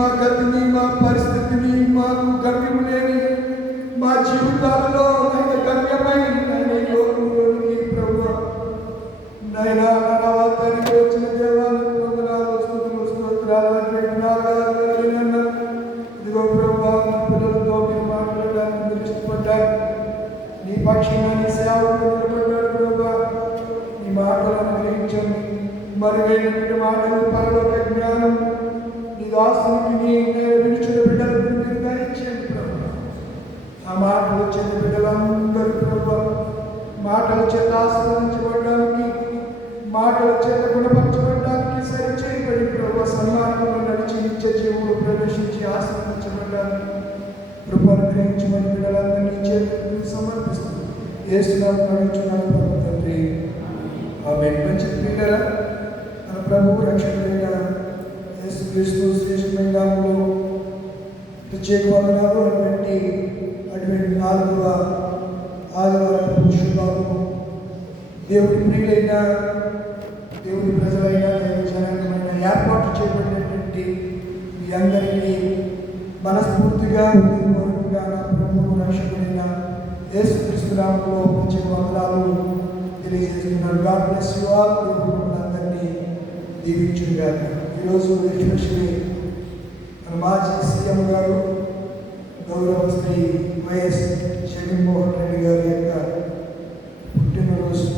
మా గతిని, మా పరిస్థితిని, మాకు గమ్యం లేని మా జీవితాలలో ఆయన గమ్యమై ఆయన లోకంలోనికి ప్రభు నాయన నరవతానికి వచ్చిన దేవాలకు వందనాలు, స్తుతులు, స్తోత్రాలు. ఇదిగో ప్రభు పిల్లలతో మీరు మాట్లాడడానికి మీరు ఇష్టపడ్డారు. నీ పక్షంగా నీ సేవకు నిలబడ్డాడు ప్రభు. నీ మాటలను గ్రహించండి. మరుగైన మాటలు, పరలోక జ్ఞానం నీ దాసునికి నీ వినిచిన బిడ్డలకు మీరు దయచేయండి ప్రభు. ఆ మాటలు చెంది బిడ్డలందరూ ప్రభు మాటల చేత ఆశీర్వదించబడడానికి, మాటల చేత గుణపరచబడడానికి, సరిచేయబడి ప్రభు సన్మార్గంలో నడిచి నిత్య జీవులు ప్రవేశించి ఆశీర్వదించబడడానికి కృపను గ్రహించమని బిడ్డలందరినీ చేతులకు సమర్పిస్తుంది. యేసునామమున అడుగుచున్నాను ప్రభు తండ్రి, ఆమేన్. మంచిది బిడ్డలారా, మన ప్రభువు రక్షకుడైన యేసుక్రీస్తు శ్రేష్టమైన నామములో ప్రత్యేక వందనాలు. అటువంటి 4వ ఆదివారం శుభాలు. దేవుడి ప్రియులైన, దేవుడి ప్రజలైన, దైవ జనాంగమైన ఏర్పాటు చేయబడినటువంటి మీ అందరికీ మనస్ఫూర్తిగా హృదయపూర్వకంగా నా ప్రభువు రక్షకుడైన యేసుక్రీస్తు నామములో ప్రత్యేక వందనాలు తెలియజేస్తున్నాను. God bless you all. అందరినీ దీవించుగాక. ఈరోజు ఎస్పెషల్లీ మన మాజీ సీఎం గారు గౌరవ శ్రీ వైఎస్ జగన్మోహన్ రెడ్డి గారి యొక్క పుట్టినరోజు.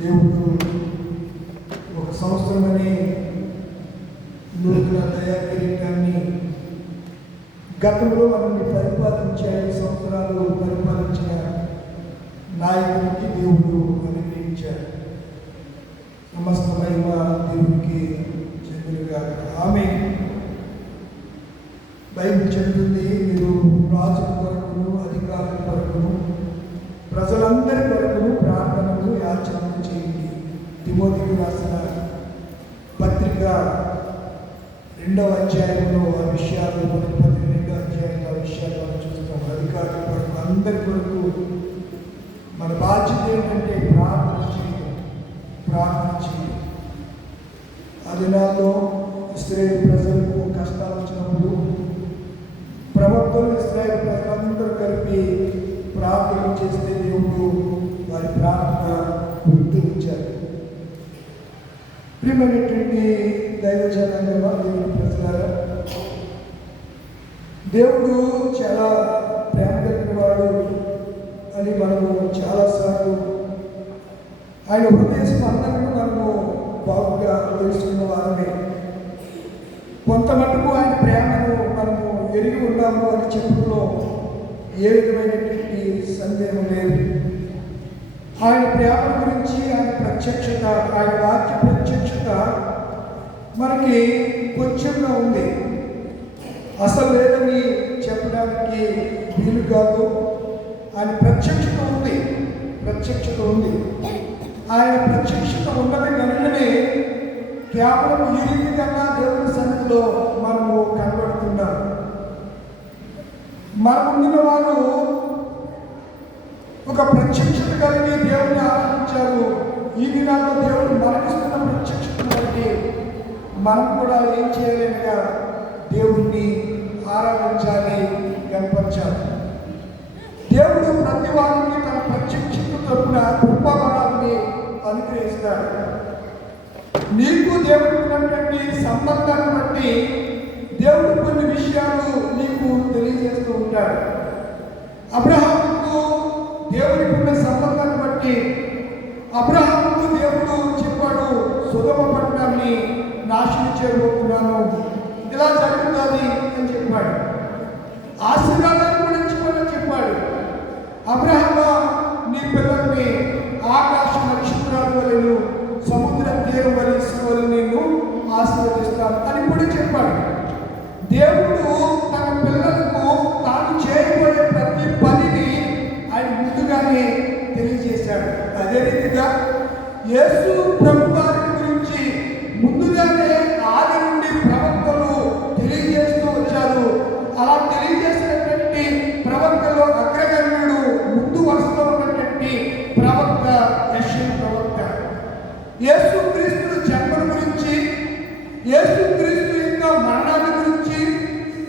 దేవుడు ఒక సంవత్సరమని నూతన దయా కిరీటాన్ని గతంలో మనల్ని పరిపాలించే 5 సంవత్సరాలు పరిపాలించిన నాయకుడికి దేవుడు అనుగ్రహించారు. సమస్త మహిమ దేవునికి చెందునుగా. ఆమేన్. బైబిల్ చెబుతుంది, మీరు రాజుల కొరకును, అధికారుల కొరకును, ప్రజలందరి కొరకును ప్రార్థనలు, యాచనలు చేయండి. తిమోతికి రాసిన పత్రిక 2వ అధ్యాయంలో ఆ విషయాలు, మొదటి పత్రిక 2వ అధ్యాయంలో ఆ విషయాలు మనం చూస్తాం. అధికారుల కొరకు, అందరి కొరకు మన బాధ్యత ఏంటంటే ప్రార్థన చేయడం. ఆ దినాల్లో ఇశ్రాయేలు ప్రజలకు కష్టాలు వచ్చినప్పుడు ప్రవక్తలు ఇశ్రాయేలు ప్రజలందరూ కలిపి ప్రార్థన చేస్తే దేవుడు వారి ప్రార్థన గుర్తించారు. ప్రియమైనటువంటి దైవ జనాంగమా, దేవుని ప్రజలారా, దేవుడు చాలా ప్రేమ కలిగిన వాడు అని మనము చాలాసార్లు ఆయన హృదయ స్పందనను మనము బాగుగా తెలుసుకున్న వారమే. కొంత మటుకు ఆయన ప్రేమను మనము ఎరిగి ఉన్నాము అని చెప్పులో ఏ విధమైనటువంటి సందేహం లేదు. ఆయన ప్రేమ గురించి, ఆయన ప్రత్యక్షత, ఆయన వాక్య ప్రత్యక్షత మనకి కొంచెంగా ఉంది. అసలు లేదని చెప్పడానికి వీలు కాదు. ఆయన ప్రత్యక్షత ఉంది. ఆయన ప్రత్యక్షత ఉన్నది కనుకనే కేవలం ఈ రీతిగా దేవుని సన్నిధిలో మనము కనబడుతున్నాం. మన ముందున్న వారు ఒక ప్రత్యక్షత కలిగి దేవుని ఆరాధించారు. ఈ దినాల్లో దేవుడు మనకిస్తున్న ప్రత్యక్షతను బట్టి మనం కూడా ఏం చేయలేక దేవుడిని ఆరాధించాలి, కనపరచాలి. దేవుడు ప్రతి వారికి తన ప్రత్యక్షత తరపున కృపావరాన్ని అనుగ్రహిస్తాడు. నీకు దేవుడికి ఉన్నటువంటి సంబంధాన్ని బట్టి దేవుడు కొన్ని విషయాలు నీకు తెలియజేస్తూ ఉంటాడు. అబ్రహాముకు దేవుడికి ఉన్న సంబంధాన్ని బట్టి అబ్రహాముకు దేవుడు చెప్పాడు, సొదొమ పట్టణాన్ని నాశనం చేయబోతున్నాను, ఇలా జరుగుతుంది అని చెప్పాడు. ఆశీర్వాదాన్ని గురించి కూడా చెప్పాడు. అబ్రహామా, నీ పిల్లల్ని ఆకాశ నక్షత్రాల వలెను, సముద్ర తీరం వలె నేను ఆశీర్వదిస్తాను అని కూడా చెప్పాడు. దేవుడు తన పిల్లలకు తాను చేయబోయే ప్రతి పనిని ఆయన ముందుగానే తెలియజేశాడు. అదే రీతిగా యేసు ప్రభు వారి గురించి ముందుగానే ఆది నుండి ప్రవక్తలు తెలియజేస్తూ వచ్చారు. అలా తెలియజేసినటువంటి ప్రవక్తలో అగ్రగణ్యుడు, ముందు వరుసలో ఉన్నటువంటి ప్రవక్త యెషయా ప్రవక్త. యేసుక్రీస్తు జన్మను గురించి, యేసుక్రీస్తు యొక్క మరణాన్ని గురించి,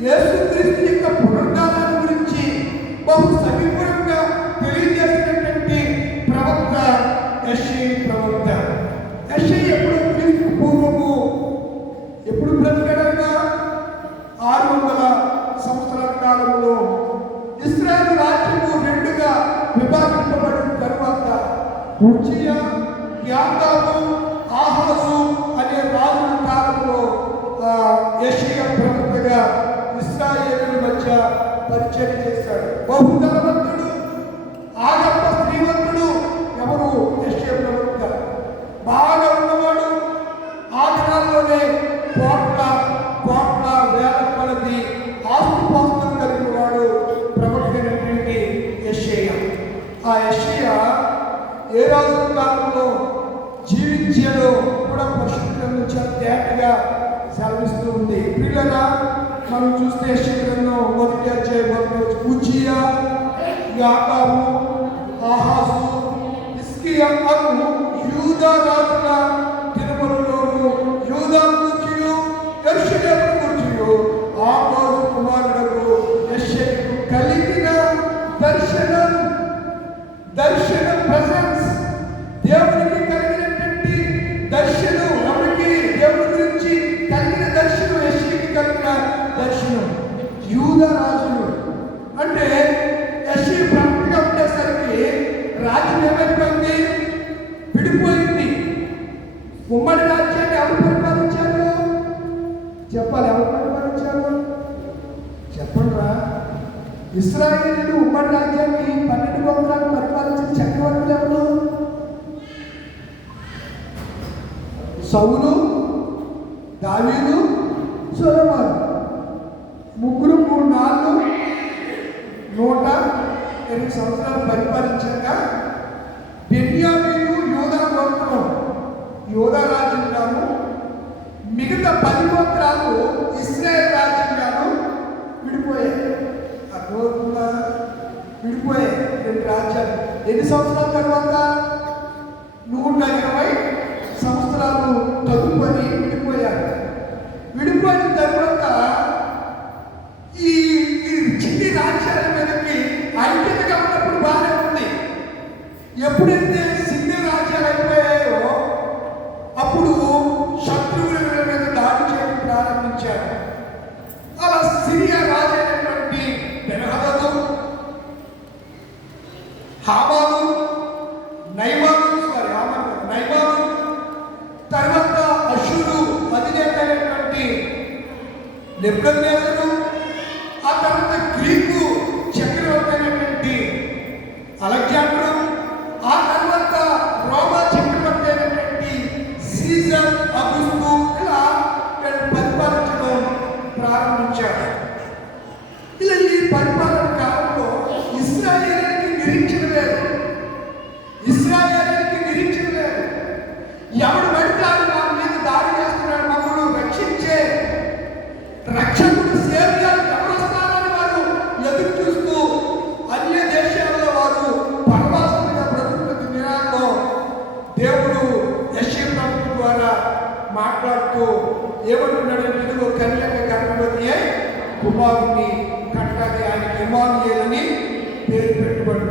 యేసుక్రీస్తు యొక్క పునరుద్ధానాన్ని గురించి బహు సమీపంగా తెలియజేసినటువంటి ప్రవక్త యెషయా ప్రవక్త. యెషయా ఎప్పుడు క్రీస్తు పూర్వము ఎప్పుడు బ్రతికాడైనా 600 సంవత్సరాల కాలంలో ఇశ్రాయేలు రాజ్యము రెండుగా విభాగింపబడిన తరువాత ఉజ్జియా, యోతాము, ఆహాజు అనే రాజుల కాలంలో యెషయా ప్రవక్తగా ఇశ్రాయేలుల మధ్య పరిచయం చేశాడు. బహుధనవంతుడు, ఆడంబ శ్రీమంతుడు ఎవరు? యెషయా ప్రవక్త. బాగా ఉన్నవాడు. ఆ దినాల్లోనే కోట్ల కోట్ల వేల కొలది ఆస్తుపాస్తులు కలిగిన వాడు ప్రవక్త అయినటువంటి యెషయా. ఆ యెషయా ఏ రాజు కాలంలో జీవించాడో కూడా పరిశుద్ధ గ్రంథం చాలా తేటగా సెలవిస్తూ ఉంది. పిల్లలా మనం చూస్తే యెషయా గ్రంథం 1వ అధ్యాయం ఉజ్జియా, యోతాము, ఆహాజు, హిజ్కియా అను యూదా రాజుల దినములలోను యూదా కూర్చియు యెరూషలేము కూర్చియు ఆమోజు కుమారుడు యెషయాకు కలిగిన దర్శనం ప్రెజెన్స్, దేవునికి కలిగినటువంటి దర్శనం, ఎవరికి దేవుని గురించి కలిగిన దర్శనం, యెషయాకి కలిగిన దర్శనం. యూదా రాజులు అంటే యెషయా ప్రవక్తగా ఉండేసరికి రాజ్యం ఏమైపోయింది? విడిపోయింది. ఉమ్మడి రాజ్యాన్ని ఎవరు పరిపాలించారు? చెప్పాలి, ఎవరు పరిపాలించారు? చెప్పండి రా. ఇశ్రాయేలీయులు ఉమ్మడి రాజ్యాన్ని 12 గోత్రాలను పరిపాలించిన చక్రవర్తులు ఎవరు? సౌలు, దావీదు, సొలొమోను. ముగ్గురు 108 సంవత్సరాలు పరిపాలించాక బెన్యామీను యూదా గోత్రం యూదా రాజ్యంగాను, మిగతా 10 గోత్రాలు ఇశ్రాయేల్ రాజ్యంగాను విడిపోయాయి. అర్థమవుతుందా? విడిపోయాయి 2 రాజ్యాలు. ఎన్ని సంవత్సరాల తర్వాత? 120 సంవత్సరాలు తదుపరి విడిపోయారు. విడిపోయిన తర్వాత ఈ చిన్ని రాజ్యాల మీదకి ఐక్యతగా ఉన్నప్పుడు బాగానే ఉంది. ఎప్పుడైతే సింగిల్ రాజ్యాలు అయిపోయాయో అప్పుడు శత్రువుల మీద దాడి చేయడం ప్రారంభించారు. అలా సిరియా రాజు అయినటువంటి బెన్హదదు, హామాను, నైమాను, తర్వాత అషూరు అధినేత అయినటువంటి నెబుకద్నెజరు, ఆ తర్వాత గ్రీకు చక్రవర్తి అయినటువంటి అలెగ్జాండరు, ఆ తర్వాత రోమా చక్రవర్తి అయినటువంటి సీజర్ అగుస్తు, ఇలా పరిపాలించడం ప్రారంభించారు. ఇలా ఈ పరిపాలన కాలంలో ఇశ్రాయేలుకి నిరీక్షణ లేదు. ఎవడు పడతాడు మన మీద దాడి చేస్తున్నాడు, మమ్మల్ని రక్షించే రక్షకుడు సేవ్యాలు ఎవరు వస్తారని వారు ఎదురు చూస్తూ అన్య దేశాల్లో వారు పరమాత్మగా బ్రతుకుతున్న దినాల్లో దేవుడు యెషయా ప్రవక్త ద్వారా మాట్లాడుతూ ఏమంటున్నాడు? ఇదిగో కన్యక గర్భవతి అయి కుమారుని కట్టాలి, ఆయనకి ఇమ్మానుయేలు అని పేరు పెట్టుబడి.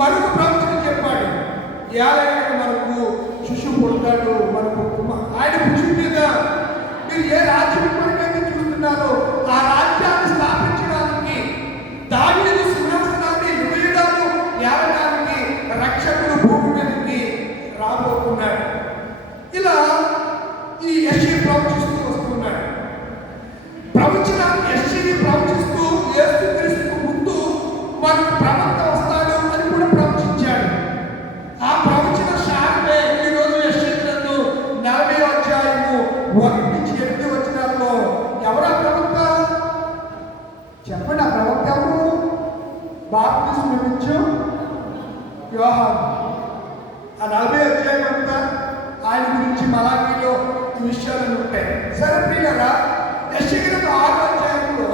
మరొక ప్రవచనం చెప్పాడు, ఏలైనా మనకు శిశువు పుడతాడు, మనకు ఆయన భుజం మీద మీరు ఏ రాజ్యం కొరకైతే చూస్తున్నారో ఆ రాజ్యాన్ని స్థాపించడానికి, దావీదు సింహాసనాన్ని యుగయుగాలు ఏలడానికి రక్షకుడు భూమి మీదకి రాబోతున్నాడు. ఇలా ఈ యెషయా ప్రవచిస్తూ వస్తున్నాడు. ప్రవచనాన్ని యెషయా ప్రవచిస్తూ యేసుక్రీస్తుకు ముందు మనకు ప్రవక్త వస్తాడు అని కూడా ప్రవచించాడు. ఆ ప్రవచన శాఖే ఈరోజు యెషయా గ్రంథం 40వ అధ్యాయము 1 నుంచి 8 వచనాల్లో ఎవరా ప్రవక్త? చెప్పండి, ఆ ప్రవక్త ఎవరు? బాప్తిస్మం ఇచ్చు యోహాను. ఆ 40వ అధ్యాయం అంతా ఆయన గురించి మలాకీలో ఈ విషయాలు ఉంటాయి. సరే ప్రియులారా, యెషయా గ్రంథం 6వ అధ్యాయంలో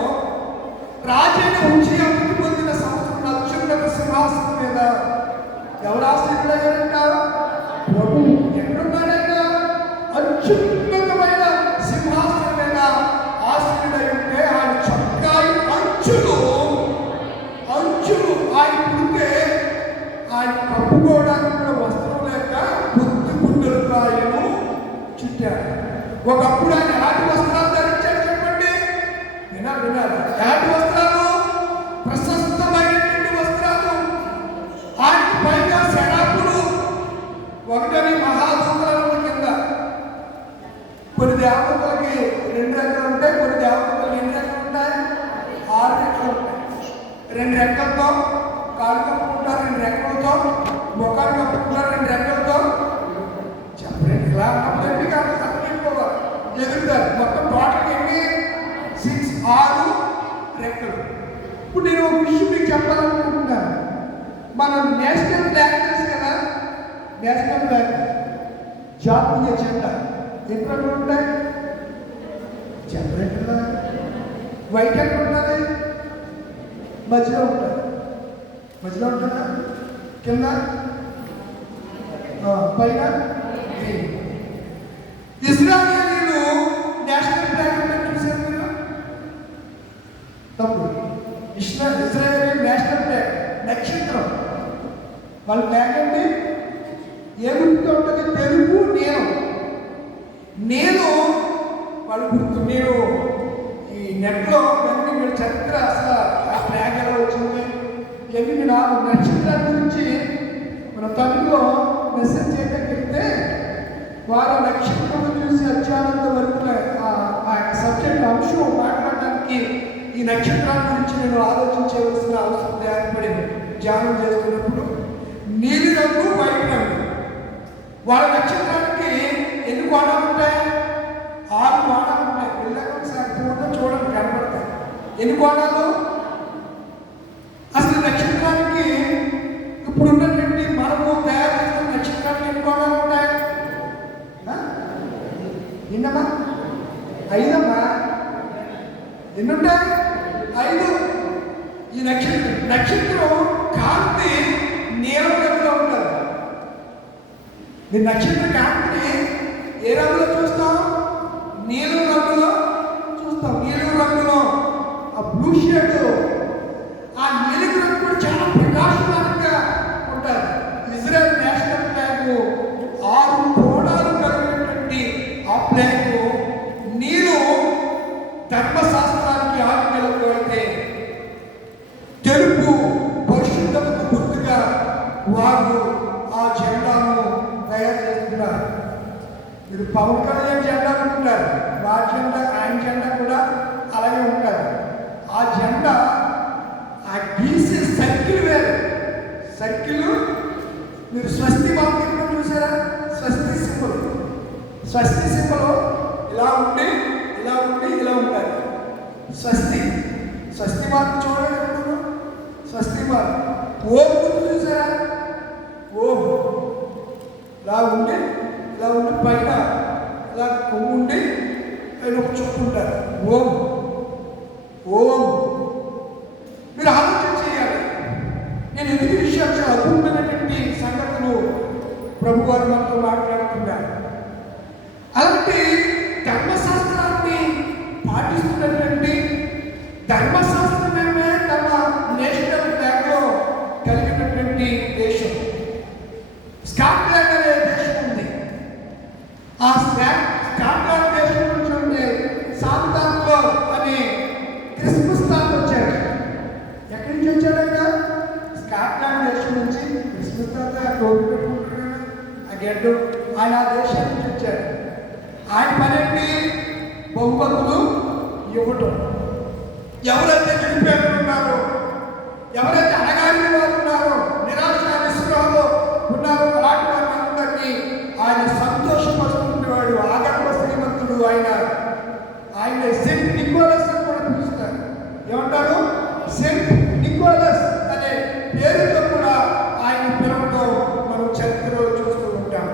రాజైన ఉజ్జియా మృతి పొందిన సంవత్సరం అత్యున్నత సింహాసనం మీద ఎవరు ఆశ్రయించారంట? ప్రభు. ఎక్కడున్నాడైనా? అత్యున్నతమైన సింహాసనం మీద 2 రెక్కలు ఉంటాయి. కొన్ని దేవతలు ఎన్ని రెక్కలు ఉంటాయి? 6 రెక్కలు ఉంటాయి. 2 రెక్కలతో కాలు కప్పుకుంటారు, 2 రెక్కలతో ముఖాలు కప్పుకుంటారు, 2 రెక్కలతో చెప్పండి. ఇలా ఉన్నప్పుడు కాదు తప్పించుకోవాలి, ఎదురుతారు. మొత్తం టోటల్ ఎన్ని? 6 రెక్కలు. ఇప్పుడు నేను ఒక విషయం మీకు చెప్పాలనుకుంటున్నాను. మనం నేషనల్ ఫ్లాగ్ తెలుసు కదా, నేషనల్ ఫ్లాగ్ జాతీయ జెండా ఎక్కడ ఉంటాయి? చెప్పండి కదా. వైట్ ఎక్కడ ఉంటుంది? మధ్యలో ఉంటుంది. మధ్యలో ఉంటుందా? కింద పైన? ఇజ్రాయేలీలు నేషనల్ ఫ్లాగ్ చూసారు మీరు? తప్పు. ఇజ్రాయేల్ నేషనల్ ఫ్లాగ్ నక్షత్రం. వాళ్ళ ఫ్లాగ్ అంటే ఏ గుర్తుగా ఉంటుంది? తెలుగు నేను. నేను వాళ్ళు గుర్తు. నేను ఈ నెట్లో ఇవన్నీ మీరు చరిత్ర అసలు ఆ ఫ్లాగ్ ఎలా వచ్చింది ఇవన్నీ నాకు నక్షత్రాల గురించి మన తమిళలో మెసేజ్ చేయడానికి వెళ్తే వారు నక్షత్రం చూసి అత్యానంద వరకు ఆ సబ్జెక్ట్ అంశం మాట్లాడడానికి ఈ నక్షత్రాల గురించి నేను ఆలోచించవలసిన అవసరం ఏర్పడింది. ధ్యానం చేస్తున్నప్పుడు నీలి రంగు, వైట్ రంగు. వాళ్ళ నక్షత్రానికి ఎన్ని కోణాలు ఉంటాయి? 6 కోణాలు ఉంటాయి. పిల్లలకు సాధ్యమో చూడండి, కనబడతాయి. ఎన్ని కోణాలు? అసలు నక్షత్రానికి ఇప్పుడు ఉన్నటువంటి మనము తయారు చేసిన నక్షత్రానికి ఎన్ని కోణాలు ఉంటాయి? ఎన్నమ్మా? 5 అమ్మా. ఎన్ని ఉంటాయి? 5. ఈ నక్షత్రం కాంతి నీలం రంగులో ఉంటుంది. మీరు నక్షత్ర కాంతిని ఏ రంగులో చూస్తాం? నీలం రంగులో చూస్తాం. నీలం రంగులో ఆ బ్లూ షేడ్, ఆ నీలం రంగు కూడా చాలా ప్రకాశమానంగా ఉంటుంది. ఇజ్రాయెల్ నేషనల్ ఫ్లాగ్ 6 కోణాలు కలిగినటువంటి ఆ ఫ్లాగ్ నీలం ధర్మశాస్త్రానికి ఆజ్ఞలకు అయితే తెలుపు పరిశుద్ధతకు గుర్తుగా వారు ఆ జెండాను తయారు చేస్తున్నారు. మీరు పవన్ కళ్యాణ్ జెండా అనుకుంటారు, వారి జెండా ఆయన జెండా కూడా అలాగే ఉంటారు. ఆ జెండా ఆ గీసే సర్కిల్ వేరు. సర్కిల్ మీరు స్వస్తి మార్కెట్లో చూసారా? స్వస్తి సింబల్. స్వస్తి సింబల్ ఇలా ఉండి ఇలా ఉండి ఇలా ఉంటారు. స్వస్తి మార్క్ చూడండి. ఎప్పుడు స్వస్తి మార్క్ ఓం గుర్తు చూసారా? ఓం ఇలా ఉండి పైన ఇలా ఉండి పైన ఒక చుట్టూ ఉంటారు. ఓం ఓం. మీరు ఆలోచన చేయాలి. నేను ఎందుకు విషయాలు చాలా అద్భుతమైనటువంటి సంగతులు ప్రభు వారు మనతో మాట్లాడుతున్నారు. అలాంటి ధర్మశాస్త్రాన్ని పాటిస్తున్నటువంటి ధర్మశాస్త్రమే తమ నేషనల్ ఫ్లాగ్లో కలిగినటువంటి దేశం స్కాట్లాండ్ అనే దేశం ఉంది. ఆ స్కాట్లాండ్ దేశం నుంచి ఉండే సాంతాక్లో అనే క్రిస్మస్ తాత వచ్చాడు. ఎక్కడి నుంచి వచ్చాడైనా? స్కాట్లాండ్ దేశం నుంచి. క్రిస్మస్ తాత టోపీ పెట్టుకుంటాడు, ఆ గడ్డు. ఆయన ఆ దేశం నుంచి వచ్చాడు. ఆయన పనేంటి? బహుమతులు ఇవ్వటం. ఎవరైతే నిరుపేదలు ఉన్నారో, ఎవరైతే అడగాలిన వారు ఉన్నారో, నిరాశ నిస్పృహలో ఉన్నారో అలాంటి వారిని అందరినీ ఆయన సంతోషపరుచుకునేవాడు. ఆగర్భ శ్రీమంతుడు ఆయన సెంట్ నికోలస్ అని కూడా పిలుస్తారు. ఏమంటారు? సెంట్ నికోలస్ అనే పేరుతో కూడా ఆయన పిలవడం మనం చరిత్రలో చూస్తూ ఉంటాం.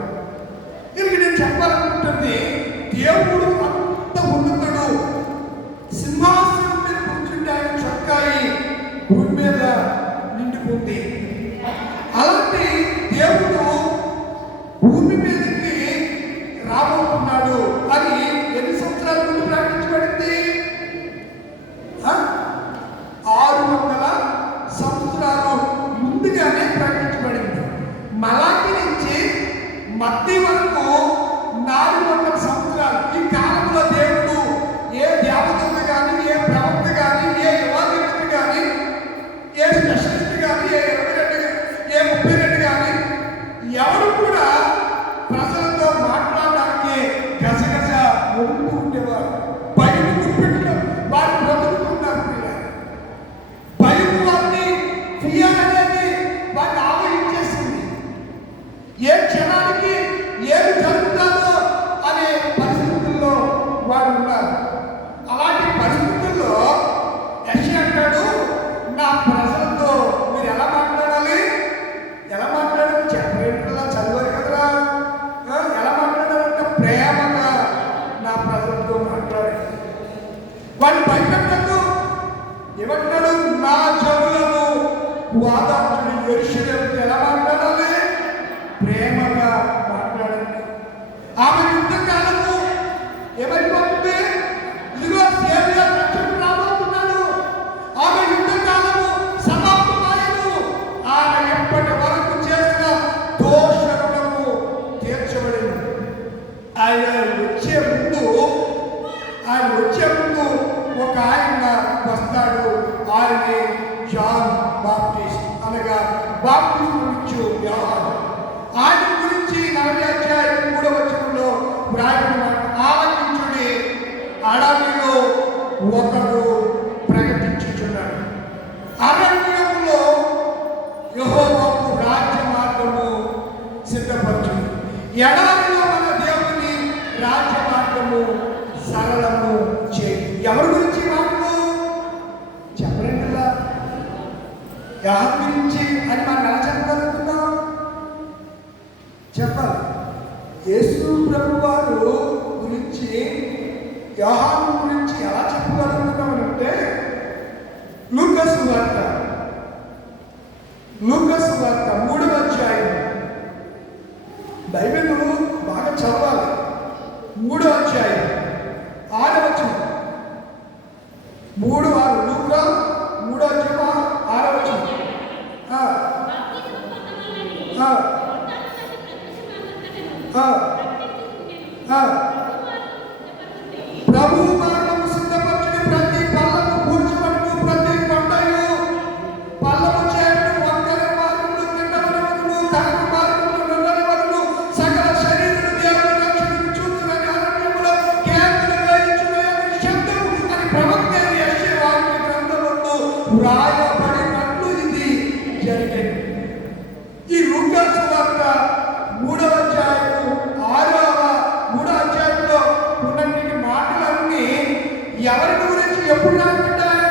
దీనికి నేను చెప్పాలనుకుంటుంది, దేవుడు అంత ఉన్నతుడు, సింహాసనం మీద కూర్చుంటే ఆయన ఒకడు ప్రకటించుచున్నాడు. అరణ్యములో యెహోవాకు రాజ్య మార్గము సిద్ధపరచు, ఎడారిలో మన దేవుని రాజ్య మార్గము సరళము చేయి. ఎవరి గురించి మాటలు చెప్పలేం కదా, ఎవరి గురించి అని మనం ఎలా చెప్పగలుగుతున్నాం? చెప్పాలి. యేసు ప్రభు వారు గురించి, యోహాను గురించి ఎలా చెప్పగలుగుతున్నామంటే లూకాసు వార్త 3వ అధ్యాయం. బైబిల్ బాగా చదవాలి. 3వ అధ్యాయం 6వ వచనం. 3 లూకా 3వ అధ్యాయం 6వ వచనం. ప్రభు మార్గము సిద్ధపరచుని, ప్రతి పల్లము పూడ్చబడును, ప్రతి కొండయు పల్లము చేయబడును, వంకర మార్గములు తిన్నవలెను, తనకు మార్గములు నడవలెను, సకల శరీరులు దేవుని రక్షణను చూచునని అరణ్యములో కేకలు వేయుచున్నదని శబ్దము అని ప్రవక్త యెషయా వాక్య గ్రంథములో వ్రాయబడినట్లు ఇది జరిగింది. ఈ లూకాసు వార్త 3వ అధ్యాయము 3వ అధ్యాయంలో ఉన్నటువంటి మాటలన్నీ ఎవరి గురించి ఎప్పుడు రాబడ్డాయి?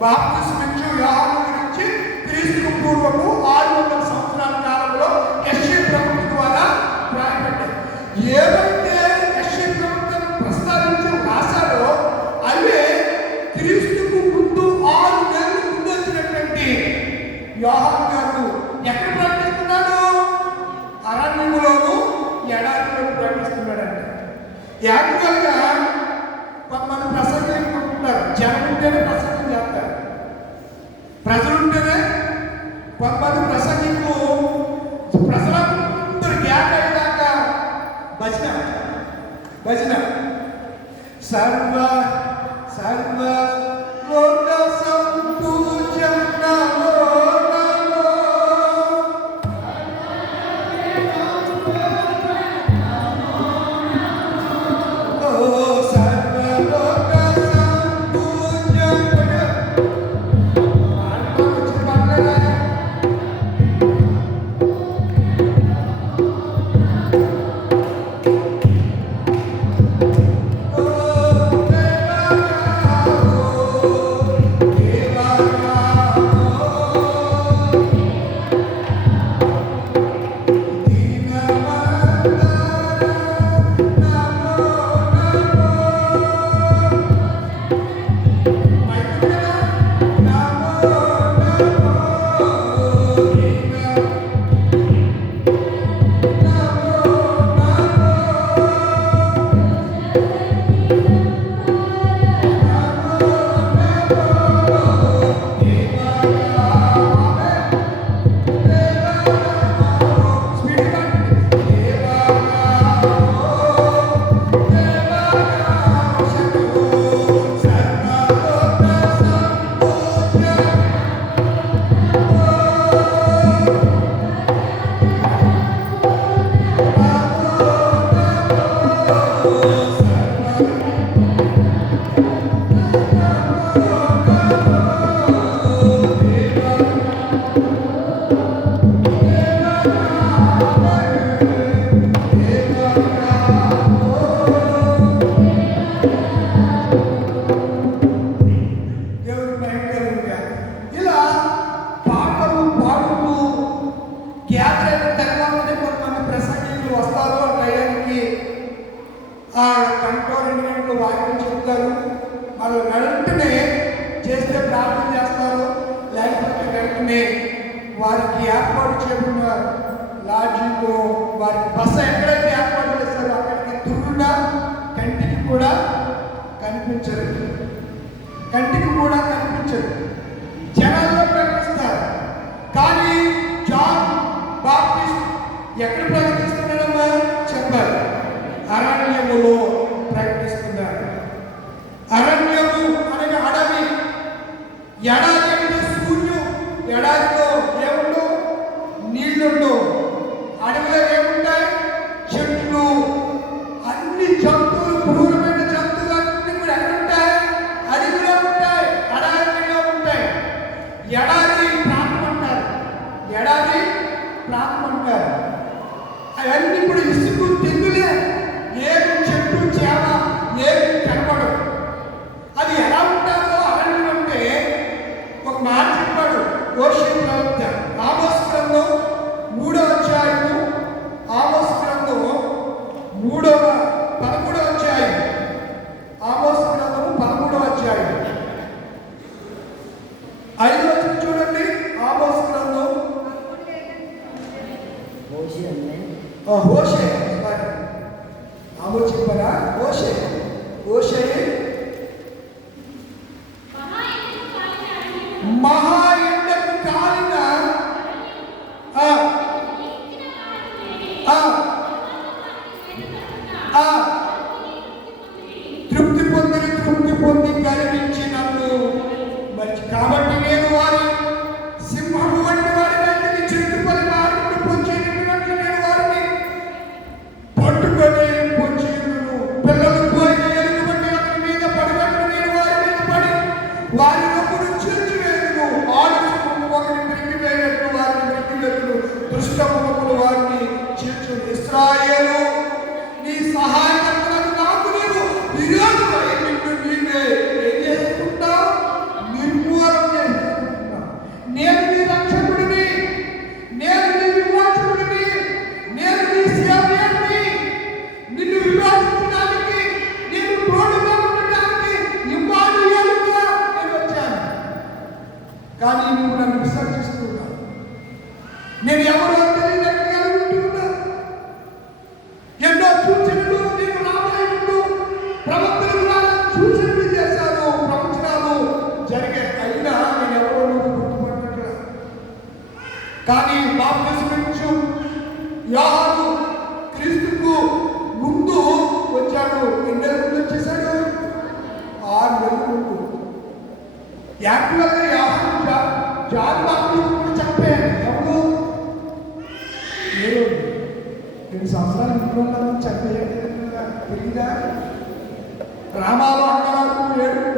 బాప్తిస్మిచ్చు యోహాను గురించి క్రీస్తుకు పూర్వము 600 సంవత్సరాల కాలంలో యెషయా ప్రవక్త ద్వారా రాయబడ్డాయి. ఏవైతే యెషయా ప్రవక్త ప్రస్తావించి రాశాడో అవే క్రీస్తుకు ముందు 6 నెలలు ముందు వచ్చినటువంటి యోహాను గారు ఎక్కడ ప్రకటిస్తున్నాడు? అరణ్యములోను ఎడారిలో ప్రకటిస్తున్నాడంట. యాక్చువల్గా కొంతమంది ప్రసంగం అనుకుంటున్నారు, జనం ఉంటేనే ప్రసంగం చేస్తారు, ప్రజలుంటేనే. కొంతమంది ప్రసంగికులు ప్రజలందరూ గ్యాప్ అయ్యేదాకా భజన సర్వ సర్వ లోక సంపూజనలో గంటో 2 గంటలు వాక్యం చెప్తారు. వాళ్ళు వెంటనే చేస్తే ప్రార్థన చేస్తారు, లేకపోతే వెంటనే వారికి ఏర్పాటు చేయకుండా లాడ్జింగ్లో వారికి బస ఎక్కడైతే ఏర్పాటు చేస్తారో అక్కడికి దుర్రుగా కంటికి కూడా కనిపించరు. జనాల్లో ప్రకటిస్తారు. కానీ జాన్ బాప్టిస్ట్ ఎక్కడ ప్రకటిస్తున్నాడమ్మా చెప్పారు? అరణ్యములో ప్రకటిస్తున్నాడు. అరణ్యము అనగా అడవి, ఎడారి అంటే శూన్యం. ఎడారిలో ఏముండవు, నీళ్లుండవు. అడవిలో ఏముంటాయి? చెట్లు, అన్ని జంతువులు, క్రూరమైన జంతువులు అన్ని కూడా ఎక్కడ కానీ బాప్తిస్మిచ్చు యోహాను క్రీస్తుకు ముందు వచ్చాడు. ఎన్ని నెలల ముందు వచ్చేసాడు? 6 నెలల ముందు. యాక్చువల్గా యోహాను జాన్ బాప్తిస్ముని చంపాడు. ఎవరు? 2 సంవత్సరాలు ఇంట్లో ఉన్నామని చంపేయండి తెలియదా? రామాలో అంటారు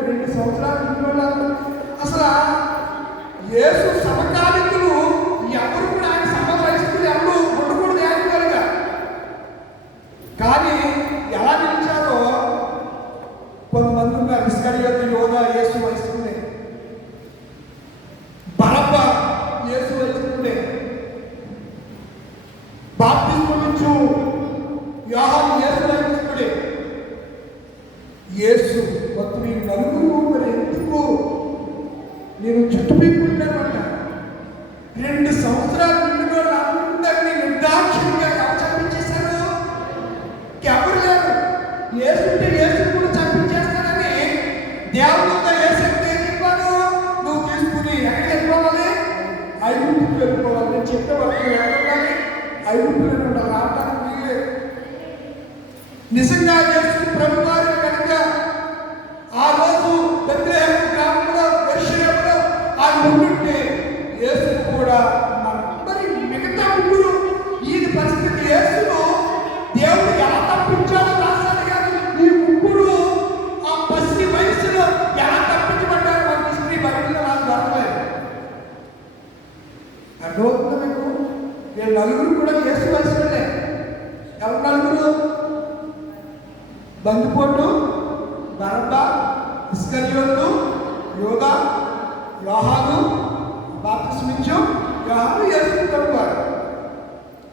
2 సంవత్సరాలు ఇంట్లో ఉన్నారు. అసలు యేసు సమకాలికులు ఎవరు కూడా ఆయన సమవయస్కులు ఎవరు ఉండకూడదు యాక్చువల్గా. కానీ ఎలా నిలిచారో కొంతమంది ఉన్నారు. ఇస్కరియోతు యోధా యేసు వయస్కునే, బరబ్బా యేసు వయస్కునే, బాప్తిస్మమిచ్చు యోహాను యేసు వయస్కుడే. యేసు మొత్తం ఈ నలుగురు మరి ఎందుకు నేను చుట్టుపీకుంటానంట. 2 సంవత్సరాల నుండి అందరినీ నిర్దాక్షిణ్యంగా ఎవరు చంపించేశారు? ఎవరు లేరు. యేసుంటే యేసు కూడా చంపించేస్తానని దేవుడితో యేసుంటే ఏం చెప్పాడు? నువ్వు తీసుకుని ఎక్కడికి వెళ్ళిపోవాలి? ఐగుప్తుకు వెళ్ళిపోవాలి. నేను చెప్పే వరకు ఎక్కడికి ఐగుప్తులు ఉండాలి. రావడానికి వీలేదు. నిజంగా యేసు ప్రభు వారి కనుక ఆ రోజు బెత్లెహేము గ్రామంలో యెరూషలేములో ఆయన ఉండుంటే యేసు కూడా మరి మిగతా ముగ్గురు ఈ పరిస్థితి యేసును దేవుడు ఎలా తప్పించాడో రాశాడు. కానీ ఈ ముగ్గురు ఆ పసి వయసులో ఎలా తప్పించబడ్డారో మనకి హిస్టరీ బైబిల్లో నాకు దొరకలేదు. అర్థమవుతుంది మీకు? వీళ్ళు నలుగురు కూడా యేసు వయసులోనే. ఎవరు నలుగురు? బందిపోటు, బరబ్బా, ఇస్కరియోతు, యోధా, యోహాను, బాప్తిస్మిచ్చు యోహాను, యేసు ప్రభువారు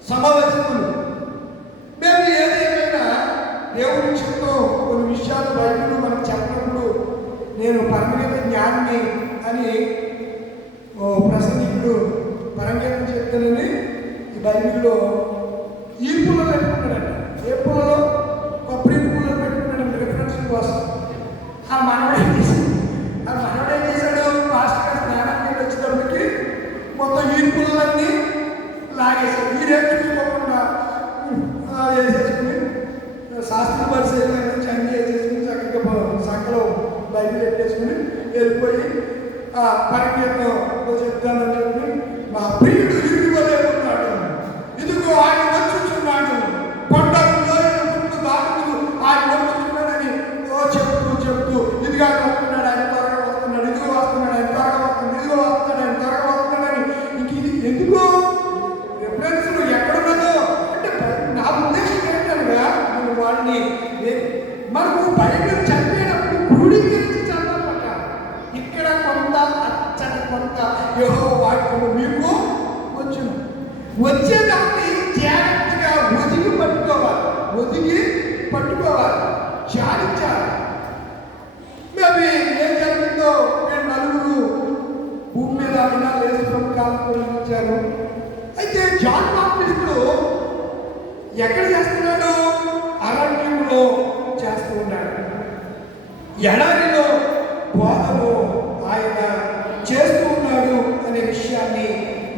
సమవయస్కులు. మేము ఏదేమైనా దేవుని చెప్తూ కొన్ని విషయాలు బైబిల్ మనకు చెప్పినప్పుడు నేను పరమగీత జ్ఞాని అని ప్రసంగికుడు పరమగీతం చెప్తానని ఈ బైబిల్లో ఈ పుల్లలో పెట్టుకున్నాడంట. ఏ పుల్లలో? కొబ్బరి పుల్లలో పెట్టుకున్నాడు రిఫరెన్స్ కోసం. ఆ మనవడే చేశాడు మాస్టర్ గారు స్నానానికి వచ్చేటప్పటికి మొత్తం ఈ పుల్లలన్నీ లాగేశాడు. వీరేసుకోకుండా వేసేసుకుని శాస్త్ర పరిశీలన నుంచి అన్ని వేసేసుకుని చక్కగా సంఖలో బైబిల్ పెట్టేసుకుని వెళ్ళిపోయి పరగీతం చెప్తానని చెప్పి మా ప్రియుడు ఇరుగులేకున్నాడు, ఇదిగో ఆయన వచ్చుచున్నాడు, కొండల్లో దాటుతూ ఆయన వచ్చుచున్నాడని చెప్తూ ఇదిగా వస్తున్నాడు, ఆయన త్వరగా వస్తున్నాడు, ఇదిగో వస్తున్నాడు, ఆయన త్వరగా వస్తున్నాడు, ఇదిగో వస్తున్నాడు, ఆయన త్వరగా వస్తున్నాడని ఇంక ఇది ఎందుకు రిఫరెన్స్లు ఎక్కడున్నదో అంటే నా ఉద్దేశం ఏంటనగా నేను వాడిని మనకు బైబిల్ చదివేటప్పుడు క్రోడీకరించి చదవాలన్నమాట. ఇక్కడ కొంత అచ్చట కొంత యెహోవా వాక్యము మీకు వచ్చును. వచ్చేదాన్ని జాగ్రత్తగా ఒదిగి పట్టుకోవాలి, ధ్యానించాలి. మేబీ ఏం జరిగిందో వీళ్ళు నలుగురు భూమి మీద అభినాలు వేసుకున్న కాలంలో ఇచ్చారు. అయితే జాన్ బాప్టిస్టుడు ఎక్కడ చేస్తున్నాడు? అరణ్యంలో చేస్తూ ఉన్నాడు. ఎడారిలో బోధలో ఆయన చేస్తూ ఉన్నాడు అనే విషయాన్ని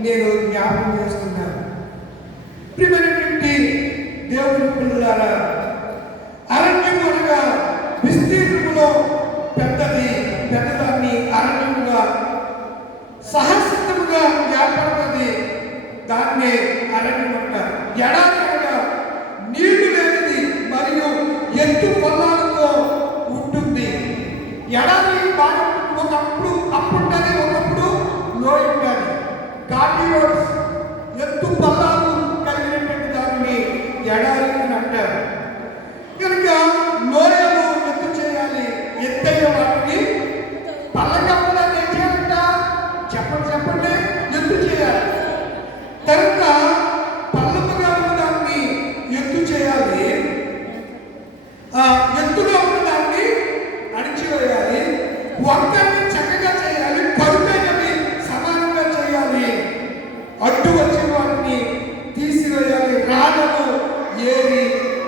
నేను జ్ఞాపకం చేస్తున్నాను. ప్రియమైనటువంటి దేవుని పిల్లలారా, అరణ్యం అనగా విస్తీర్ణంలో పెద్దదాన్ని అరణ్యముగా సహసిద్ధముగా ఏర్పడుతుంది. దాన్నే అరణ్యం అంటారు. ఎడారి అనగా నీళ్లు లేనిది మరియు ఎత్తు పొలాలతో ఉంటుంది. ఎడారి బాగా అప్పుంటది, ఒకప్పుడు లోయ ఉండాలి. ఘాటీ రోడ్స్, ఎత్తు పొలాలు కలిగినటువంటి దానిని ఎడారి అని అంటారు. కనుక లోయలు ఎత్తు చేయాలి, ఎత్తైన వాటిని పల్లకప్పులను ఏం చేయాలంట? చెప్పండి ఎత్తు చేయాలి. తర్వాత పల్లపుగా ఉన్నదాన్ని ఎత్తు చేయాలి, ఎత్తుగా ఉన్నదాన్ని అణిచివేయాలి, వంకని చక్కగా చేయాలి, కరుకైనవి సమానంగా చేయాలి, అడ్డు వచ్చిన వాటిని తీసివేయాలి, రాళ్ళను ఏరి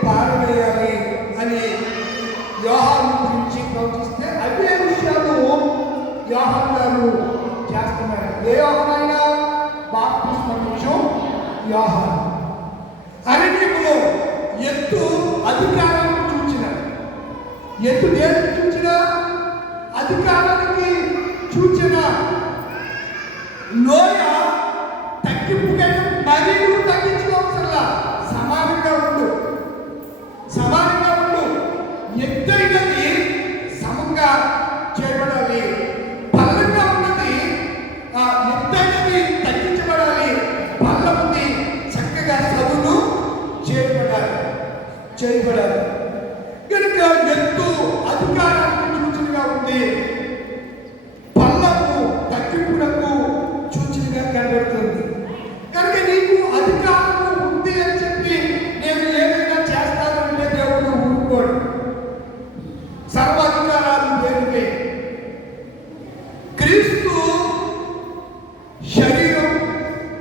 పారవేయాలి అని యోహాను గురించి ప్రవచిస్తే అవే విషయాలు యోహాను గారు చేస్తున్నారు. ఏ యోహానైనా బాప్తిస్మం యోహాను. అరణ్యములో ఎత్తు అధికారాన్ని చూచిన, ఎత్తు దేనికి చూచిన? అధికారానికి చూచిన. లోయ తగ్గింపుగా మరీ నువ్వు తగ్గించుకోవసరలా, సమానంగా ఉండు, సమానంగా ఉండు. ఎత్తైనది సమంగా చేయబడాలి, పల్లంగా ఉన్నది ఎత్తైనది తగ్గించబడాలి, పల్లముంది చక్కగా సవును చేయబడాలి. కనుక ఎత్తు అధికారానికి సూచనగా ఉంది, పల్లము తగ్గింపునకు సూచనగా కనబడుతుంది. కనుక నీకు అధికారము ఉంది అని చెప్పి నేను ఏదైనా చేస్తానంటే దేవుడు ఊరుకోడు. సర్వాధికారాలు దేవుడే. క్రీస్తు శరీరం,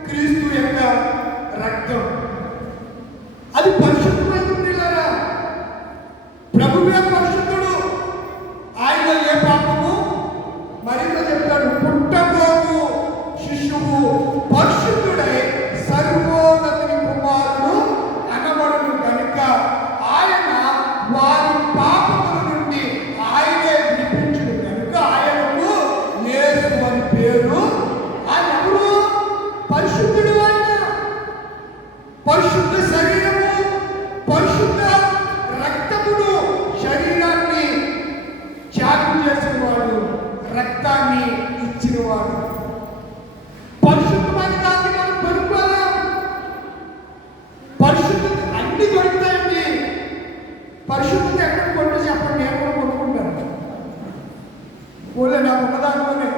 క్రీస్తు యొక్క రక్తం, అది పరిశుద్ధమైనది. ప్రభువే పరిశుద్ధుడు, ఆయన ఏ పాపము మరింత చెప్తాడు. పుట్టబోవు శిశువు పరిశుద్ధుడై సర్వోన్నతుని కుమారుడు అనబడును కనుక ఆయన వారి పాపముల నుండి ఆయనే విడిపించును కనుక ఆయనకు యేసు అని పేరు. ఆయన ఎవరు? పరిశుద్ధుడు. ఆయన పరిశుద్ధ శరీరము, పరిశుద్ధ రక్తమును, శరీరాన్ని త్యాగం చేసినవాడు, రక్తాన్ని ఇచ్చినవాడు. పరిశుద్ధమైన దాన్ని మనం కొనుక్కోలేం. పరిశుద్ధత అన్ని దొరుకుతాయండి. పరిశుద్ధత ఎక్కడ కొంటూ చెప్పండి, నేను కూడా కొనుక్కుంటాను. ఊళ్ళో నాకు ఉన్నదాంట్లోనే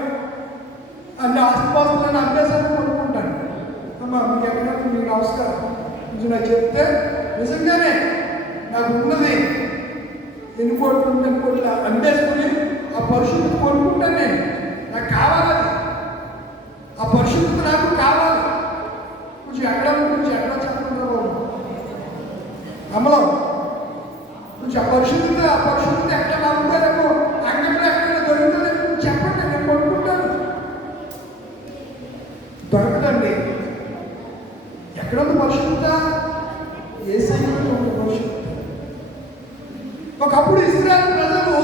అన్ని ఆస్తిపాస్తులను అభ్యాసాన్ని కొనుక్కుంటాను. అమ్మా మీకు ఎక్కడ మీకు నమస్కారం కొంచెం నాకు చెప్తే నిజంగానే నాకు ఉన్నది ఎన్ని కోట్లు అందేసుకుని ఆ పరిశుద్ధత కొనుక్కుంటాను. నేను నాకు కావాలి, ఆ పరిశుద్ధత నాకు కావాలి. కొంచెం ఎక్కడ చెప్పకుండా బాబు అమ్మలో కొంచెం ఆ పరిశుద్ధత ఎక్కడ నమ్ముతారేమో, అంగట్లో ఎక్కడ దొరుకుతుందేమో చెప్పండి, నేను కొనుక్కుంటాను. దొరకదండి. ఎక్కడ ఉంది పరిశుద్ధత? ఏ సంగతిలో ఉంది పరిశుద్ధత? ఒకప్పుడు ఇశ్రాయేలు ప్రజలు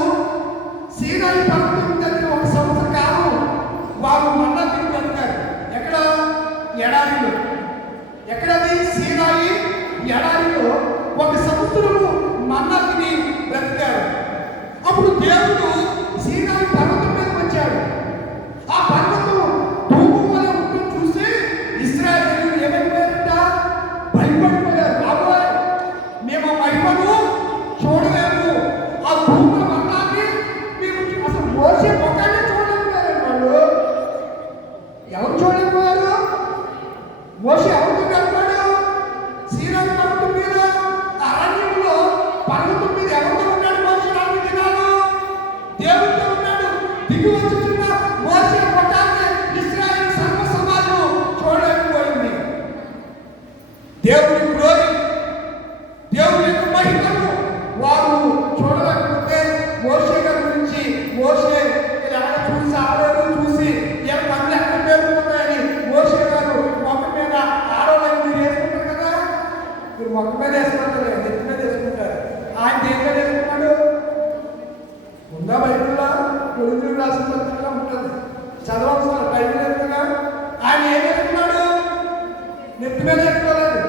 సీనాయి పర్వతం దగ్గర 1 సంవత్సర కాలం వారు మన్నా తిని బ్రతికారు. ఎక్కడ? ఎడారిలో. ఎక్కడది? సీనాయి ఎడారిలో 1 సంవత్సరము మన్నా తిని బ్రతికారు. అప్పుడు దేవుడు సీనాయి పర్వతం మీదకి వచ్చాడు. ఆ పర్వతం ధూమం వలె ఉంటుంది చూసి ఇశ్రాయేలీయులు ఏమైపోయారంట? భయపడిపోయారు. బాబోయ్, మేము మహిమను చూడలేము, ఆ ధూమం అన్నాన్ని మేము అసలు మోసే ముఖాన్ని చూడలేకపోయారు. వాళ్ళు ఎవరు చూడలేకపోయారు? మోసే ఎవరితో కలపాడు? సీనాయి పర్వతం మీద, అరణ్యంలో పర్వతం మీద ఎవరితో ఉన్నాడు? మోసే 40 దినాలు దేవుడితో ఉన్నాడు. దిగి వచ్చుతున్న మోసే ముఖాన్ని ఇశ్రాయేలు సర్వ సమాజం చూడలేకపోయింది. దేవుడి గ్లోరీ, దేవుడి యొక్క మహిమను వారు చూడలేకపోతే మోసే గారి గురించి మోసే ఇలా చూసి ఆడవాళ్ళు చూసి ఏ పనులు ఎక్కడ పేరుకున్నాయని మోసే గారు మొక్క మీద ఆడవాళ్ళని మీరు వేసుకుంటారు కదా, మీరు మొక్క మీద వేసుకుంటారు, నెత్తి మీద వేసుకుంటారు. ఆయన దేని మీద వేసుకున్నాడు? ఉందా బైబిల్లో? కొరింథీయులకు రాసిన పత్రికలో ఉంటుంది, చదవవలసిన టైం లేదు కదా. ఆయన ఏం వేసుకున్నాడు? నెత్తి మీద వేసుకోలేదు.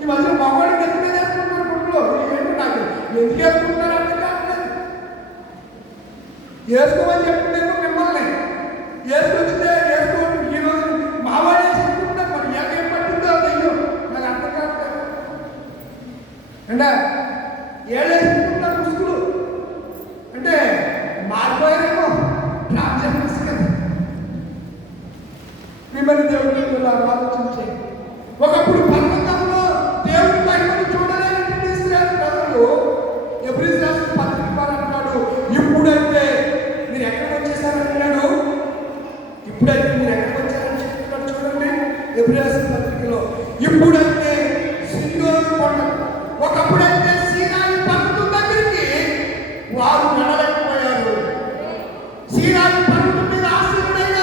ఈ మధ్య మగవాడు నెత్తి మీద వేసుకుంటున్నాడు కొడుకులో. ఏంటి నాకు ఎందుకు వేసుకుంటున్నారు అంటే కాదు, వేసుకోమని చెప్తుందేమో మిమ్మల్ని. వేసుకొచ్చితే వేసుకోండి. ఈరోజు మావాడే వేసుకుంటున్నారు. మరి ఏం పట్టిందో అయ్యో నాకు అర్థం కాదు. అంటే ఏడేసుకుంటున్నారు ముసుగులు అంటే మారిపోయారేమో, ట్రాన్స్జెండర్స్ కదా. మిమ్మల్ని దేవుడు ఆలోచించే ఒకప్పుడు పర్వతంలో దేవుడి మహిమను చూడలేనటువంటి ఇశ్రాయేలు ప్రజలు ఎబ్రీ రాసిన పత్రిక ద్వారా అంటాడు, ఇప్పుడైతే మీరు ఎక్కడికి వచ్చేసారన్నాడు. ఇప్పుడైతే మీరు ఎక్కడికి వచ్చారని చెప్తున్నాడు. చూడండి ఎబ్రీ రాసిన పత్రికలో, ఇప్పుడైతే సీయోను కొండ, ఒకప్పుడైతే సీనాయి పర్వతం దగ్గరికి వారు నడలేకపోయారు. సీనాయి పర్వతం మీద ఆసీనుడైన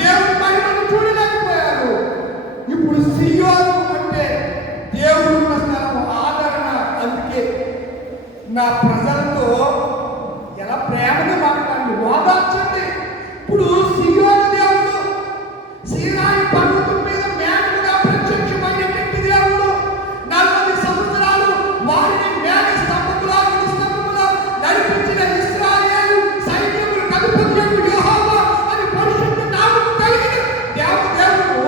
దేవుడి మహిమను చూడలేకపోయారు. ఇప్పుడు సీయోను నా ప్రజలతో ఎలా ప్రేమగా మాట్లాడండి, ఓదార్చండి. ఇప్పుడు సీయోను దేవుడు సీనాయి పర్వతం మీద మేఘముగా ప్రత్యక్షమైనటువంటి దేవుడు 40 సంవత్సరాలు వారిని మేఘ స్తంభములా నడిపించిన ఇశ్రాయేలు సైన్యములు అధిపతి యెహోవా అని పరిశుద్ధ నామము కలిగిన దేవుడు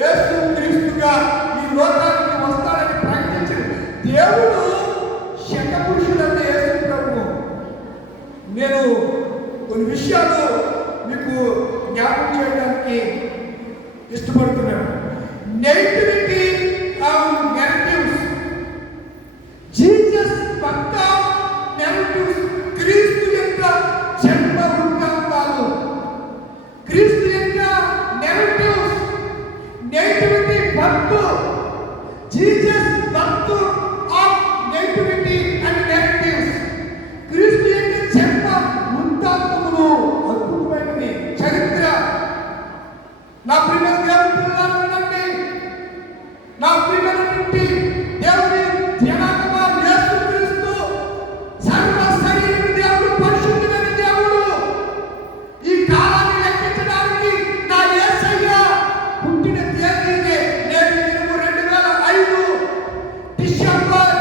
యేసు క్రీస్తుగా ఈ లోకానికి వస్తాడని ప్రకటించిన దేవుడు శతపురుషుడైన యేసు ప్రభువు. నేను కొన్ని విషయాలు మీకు జ్ఞాపకం చేయడానికి ఇష్టపడుతున్నాను. నెగిటివిటీ నెగటివ్స్, జీసస్ పక్క నెగటివ్స్, క్రీస్తు యొక్క జన్మ వృత్తాంతాలు, క్రీస్తు యొక్క negatives, negativity birth, Jesus birth of negativity and negatives, క్రీస్తు యొక్క జన్మ వృత్తాంతములు అద్భుతమైనది చరిత్ర. నా ప్రియమైన దేవుని పిల్లలారా వినండి, నా ప్రియమైనటువంటి దేవుని ధ్యానమా యేసు క్రీస్తు సర్వ శరీర దేవుడు, పరిశుద్ధమైన దేవుడు. ఈ కాలాన్ని లెక్కించడానికి నా యేసయ్య పుట్టిన తేదీనే నేడు 2005 డిసెంబర్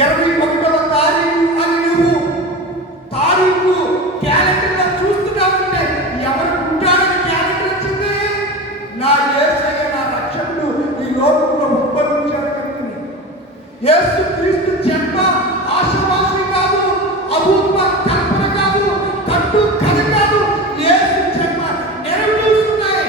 21వ తారీఖు అని నువ్వు తారీఖు క్యాలెండర్లో చూస్తున్నావంటే ఎవరు పుట్టాడని క్యాలెండర్ వచ్చింది? నా యేసయ్య నా రక్షకుడు ఈ లోకంలో ఉద్భవించాడు కనుకని. యేసు క్రీస్తు జన్మ ఆశవాసి కాదు, అభూత కల్పన కాదు, కట్టు కథ కాదు. యేసు జన్మ నెరవేరుస్తున్నాయి.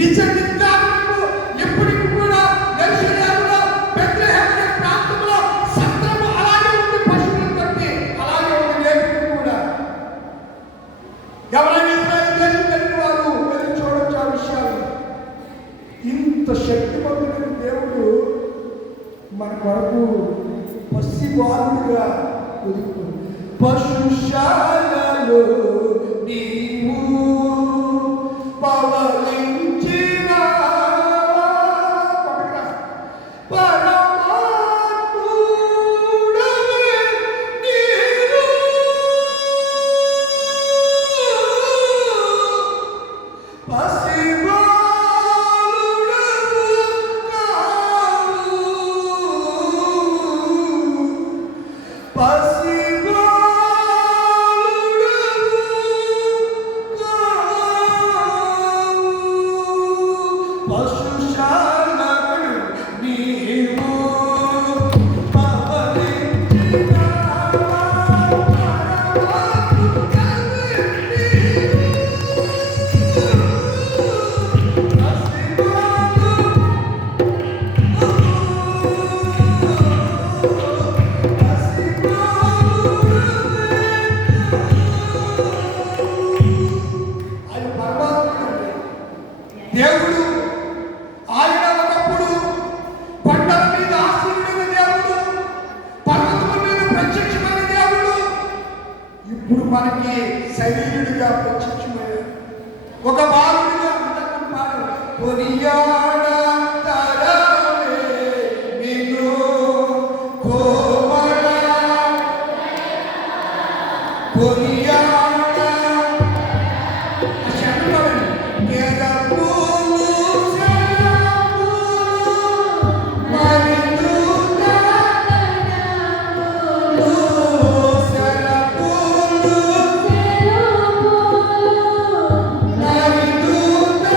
నిజ నిర్ధారణకు ఎప్పటికి కూడా దర్శనంలో బెత్లెహేమ్ అనే ప్రాంతంలో సత్రము అలాగే ఉంది, పశువులు కట్టి అలాగే ఉంది నేటికి కూడా. ఎవరైనా ఇశ్రాయేలు దేశం కలిగిన వారు వెళ్ళి చూడొచ్చు ఆ విషయాలు. ఇంత శక్తివంతుడైన దేవుడు మన కొరకు పసిబాలుడుగా ఒదుకుతుంది. పశుశాలలో నీవు పవలించిన పరమాత్ముడవే నీవు, పసిబాలుడవు కావు, పసిబాలుడవు కావు, పశుశాలకు నీవు పవలించిన పరమాత్ముడవే నీవు. ఆయన పరమాత్ముడు, దేవుడు. ఆయన ఒకప్పుడు కొండల మీద ఆశీనుడైన దేవుడు, పర్వతముల మీద ప్రత్యక్షమైన దేవుడు. ఇప్పుడు మనకి శరీరుడిగా ప్రత్యక్షమయ్యాడు, ఒక బాలుడిగా పాడు కొనియాడతరమే నిన్ను కోమల కొనియాడ శరణులని నేరపులు శరణులు మరిదుతనములు శరణులు మరిదుతనములు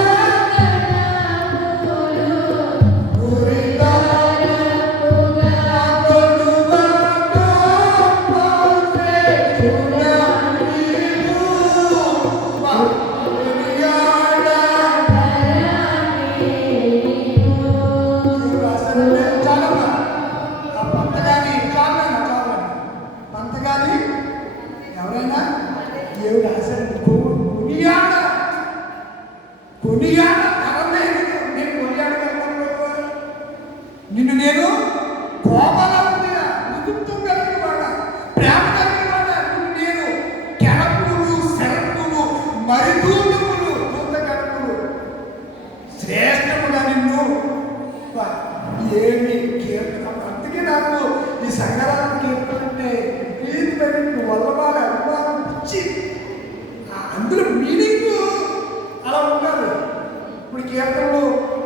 కీర్తనలు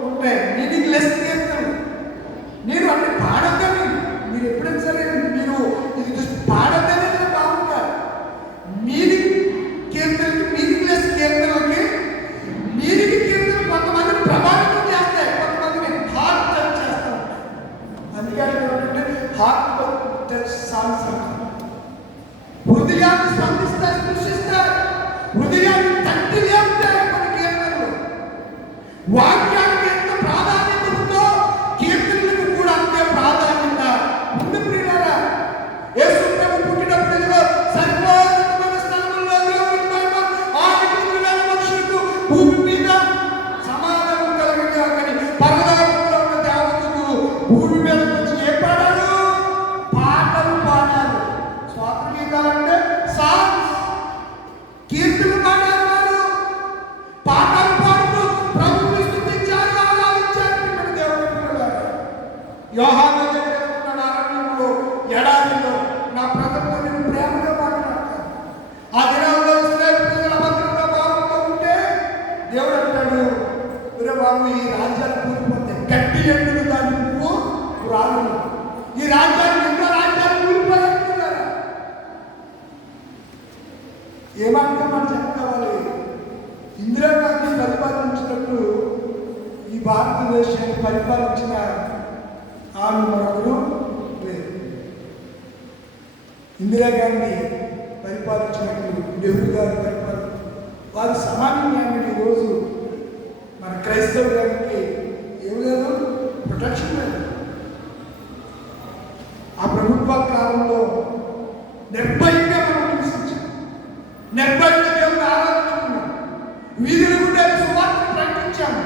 ఉంటాయి, మీనింగ్ లెస్ కీర్తనలు. నేను అంటే పాడద్దని మీరు ఎప్పుడైనా సరే మీరు ఇది పాడద్దని బాగుంటారు. మీనింగ్ కీర్తనకి, మీనింగ్ లెస్ కీర్తనలకి మీనింగ్ కీర్తనలు కొంతమందిని ప్రభావితం చేస్తాయి, కొంతమందిని హార్ట్ టచ్ చేస్తూ ఉంటాయి. అందుకని హార్ట్ టచ్ సాంగ్స్ హృదయాన్ని స్పందిస్తాయి, స్పృశిస్తాయి, హృదయాన్ని తట్టి లేపుతాయి. కొన్ని కీర్తనలు వాక్యానికి ఎంత ప్రాధాన్యత ఉందో కీర్తనలకు కూడా అంతే ప్రాధాన్యత ఉంది. ప్రియులారా, యేసు ప్రభు పుట్టినప్పుడు సర్వోన్నతమైన స్థలంలో దేవుని మహిమ ఆదికులైన మనుషులకు భూమి మీద సమాధానం కలిగిన కానీ పరలోకంలో ఉన్న దేవతలు భూమి మీద వచ్చి ఏ పాడారు? పాటలు పాడారు. స్వాతంత్ర గీతాలు అంటే సాంగ్స్, కీర్తనలు పాడారు. వారు పాటలు పాడుతూ ప్రభువుని స్తుతించారు, ఆరాధించారు. మన దేవుని పిల్లలారా, యోహాను చెప్తున్నాడు అరణ్యంలో, ఎడారిలో నా ప్రజలతో నేను ప్రేమగా మాట్లాడతాను. ఆ దినాల్లో ఇశ్రాయేలు ప్రజలు అభద్రంగా బాగుతూ ఉంటే దేవుడు అంటాడు, ఒరే బాబు, ఈ రాజ్యాలు కూలిపోతాయి, గట్టి ఎండును దాని నువ్వు రాను. ఈ రాజ్యాలు ఎన్నో రాజ్యాలు కూలిపోయారు. ఏమంటే మనం చెప్పుకోవాలి, ఇందిరాగాంధీ పరిపాలించినప్పుడు ఈ భారతదేశాన్ని పరిపాలించిన ఆమె మరొకరు లేదు. ఇందిరాగాంధీ పరిపాలించినప్పుడు, నెహ్రూ గారు వారు సమానంగా ఈరోజు మన క్రైస్తవ గారికి ఏం లేదు, ప్రొటెక్షన్ లేదు. ఆ ప్రభుత్వ కాలంలో నిర్భయంగా మనం నివసించాం, నిర్భయంగా దేవుని ఆరాధించుకున్నాం, వీధులు గుండా సువార్తను ప్రకటించాము,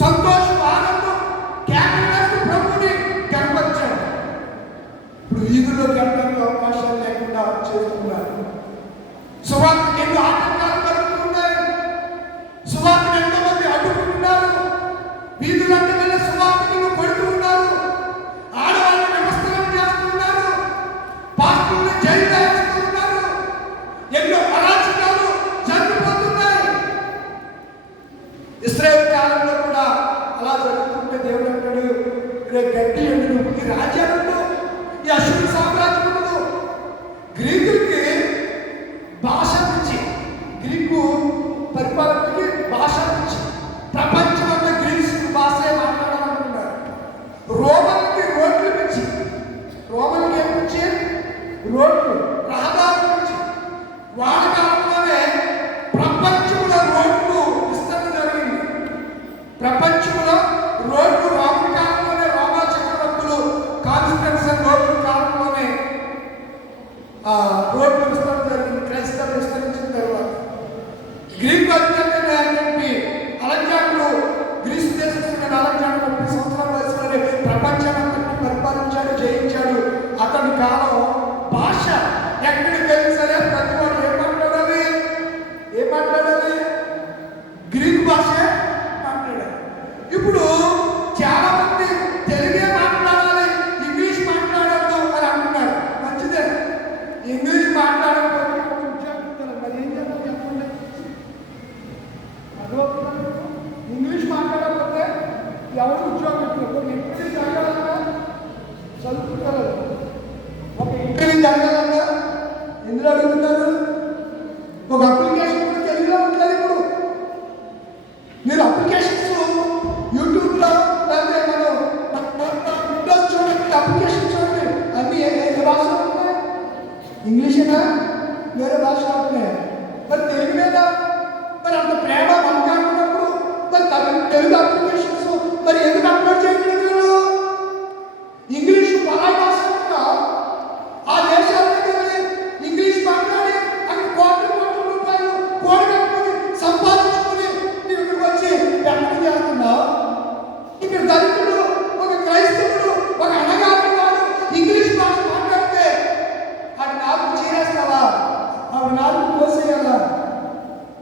సంతోషం, ఆనందం, కేకలు వేస్తూ ప్రభువుని కనపరిచాము. ఇప్పుడు వీధుల్లో గడపడానికి అవకాశాలు లేకుండా చేస్తున్నారు. సువార్తకు ఎన్నో ఆటంకాలు కలుగుతున్నాయి. సువార్తను ఎంతో మంది అడ్డుకుంటున్నారు. వీధులంటే వెళ్ళి సువార్తను కొడుతూ ఉన్నారు. ఆడవాళ్ళని వ్యవస్థలను చేస్తున్నారు. పాస్టర్లను జైలు వేస్తున్నారు. ఎన్నో అరాచకాలు జరిగిపోతున్నాయి. ఇశ్రాయేలు కాలంలో కూడా అలా జరుగుతుంటే దేవుడు అంటాడు, రేపు గట్టి ఎండు ఈ రాజ్యాలను, ఈ అశ్వరు సామ్రాజ్యములను, గ్రీకులకి భాష నుంచి, గ్రీకు పరిపాలకులకి భాష నుంచి ప్రపంచమంతా గ్రీస్ భాషే మాట్లాడాలనుకున్నారు. రోమన్కి రోడ్లు నుంచి, రోమన్కి ఏం నుంచి రోడ్లు, రహదారుల నుంచి, వాళ్ళ కాలంలోనే ప్రపంచంలో రోడ్లు విస్తరణ జరిగింది. ప్రపంచంలో రోడ్లు రోమన్ కాలంలోనే, రోమా చక్రవర్తులు కాన్స్టెన్సన్ రోడ్లు కాలంలోనే రోడ్లు విస్తరణ జరిగింది. క్రైస్తవం విస్తరించిన తర్వాత గ్రీకు అధికారులు చెప్పి అలెగ్జాండర్, గ్రీసు దేశస్తున్న అలెగ్జాండర్ 30 సంవత్సరాల వయసులోనే ప్రపంచాన్ని పరిపాలించాడు, జయించాడు. అతని కాలం భాష ఎక్కడికి వెళ్ళి సరే ప్రతి వాడు ఏం మాట్లాడాలి, గ్రీకు భాషే మాట్లాడాలి. ఇప్పుడు చాలా మంది తెలుగే మాట్లాడాలి, ఇంగ్లీష్ మాట్లాడద్దు అని అంటున్నారు. మంచిదే, ఇంగ్లీష్ మాట్లాడకపోతే మరి ఏం చేద్దాం చెప్పండి. ఇంగ్లీష్ మాట్లాడకపోతే ఎవరు ఉద్యోగం ఇంటర్వ్యూ జరగాలన్నా చదువుకుంటారు. ఒక ఇంటర్వ్యూ జరగాలన్నా ఎందులో అడుగుతున్నారు? ఒక అప్లికేషన్ కూడా తెలుగులో ఉంటుంది. ఇప్పుడు మీరు అప్లికేషన్స్ యూట్యూబ్లో లేకపోతే మనం విండోస్ చూడండి, అప్లికేషన్ చూడండి, అన్నీ ఏ భాషలో ఉన్నాయి? ఇంగ్లీషేనా, వేరే భాషలో ఉన్నాయి. మరి తెలుగు మీద మరి అంత ప్రేమ మనకాడుతున్నప్పుడు మరి తెలుగు అప్లికేషన్స్ మరి ఎందుకు అప్లోడ్ చేయట్లేదు? ఇంగ్లీష్ పరాయి భాష ఆ దేశాలకు వెళ్ళి ఇంగ్లీష్ మాట్లాడి అక్కడ కోట్ల రూపాయలు కోడి కట్టుకుని సంపాదించుకుని నీవు ఇక్కడికి వచ్చి పెంపకం చేస్తున్నావు. ఇక్కడ దళితుడు, ఒక క్రైస్తవుడు, ఒక అనగాని వాడు ఇంగ్లీష్ భాష మాట్లాడితే అది నాలుగు చీరేస్తావా, అవి నాలుగు కోసేయాలా?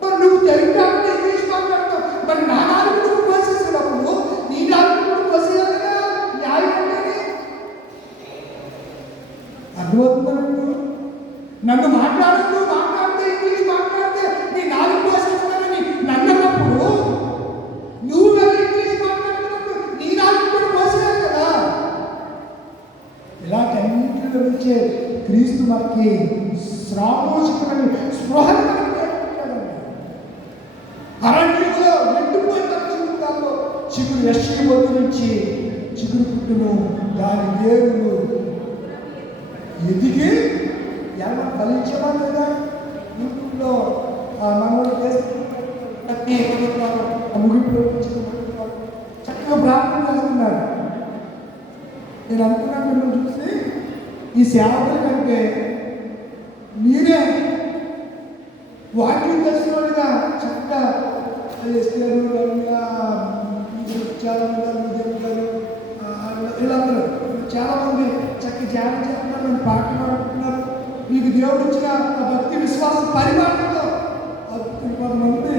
మరి నువ్వు తెలుగు కాబట్టి ఇంగ్లీష్ మాట్లాడతావు, మరి నా నాలుగు నువ్వు కోసేసినప్పుడు నీ నాలుగు నువ్వు కోసేయాలిగా. న్యాయం ఏంటని అర్థమవుతుందా? నన్ను మాట్లాడితే ఇంగ్లీష్ మాట్లాడితే నీ నాలుగు కోసేస్తానని నన్నప్పుడు అంగీకరించే క్రీస్తు మనకి శ్రామోచితమని స్పృహను మనకి నేర్పుతాడండి. అరణ్యంలో ఎండిపోయిన జీవితాల్లో చిగురు యశ్వి బొద్దు నుంచి చిగురు పుట్టును, దాని వేరులు ఎదిగి ఎలా ఫలించమని లేదా యూట్యూబ్లో మనోళ్ళు ముగింపులో చక్కగా ప్రార్థన చేస్తున్నారు. నేను అనుకున్నాను మిమ్మల్ని చూసి ఈ సేవకుల కంటే మీరే వాక్యం తెలిసిన వాళ్ళుగా చక్కగా వీళ్ళందరూ చాలామంది చక్కగా ధ్యానం చేస్తున్నారు, పాటలు పాడుతున్నారు. మీకు దేవుడు ఇచ్చిన భక్తి విశ్వాసం పరిమాణంలో కొంతమంది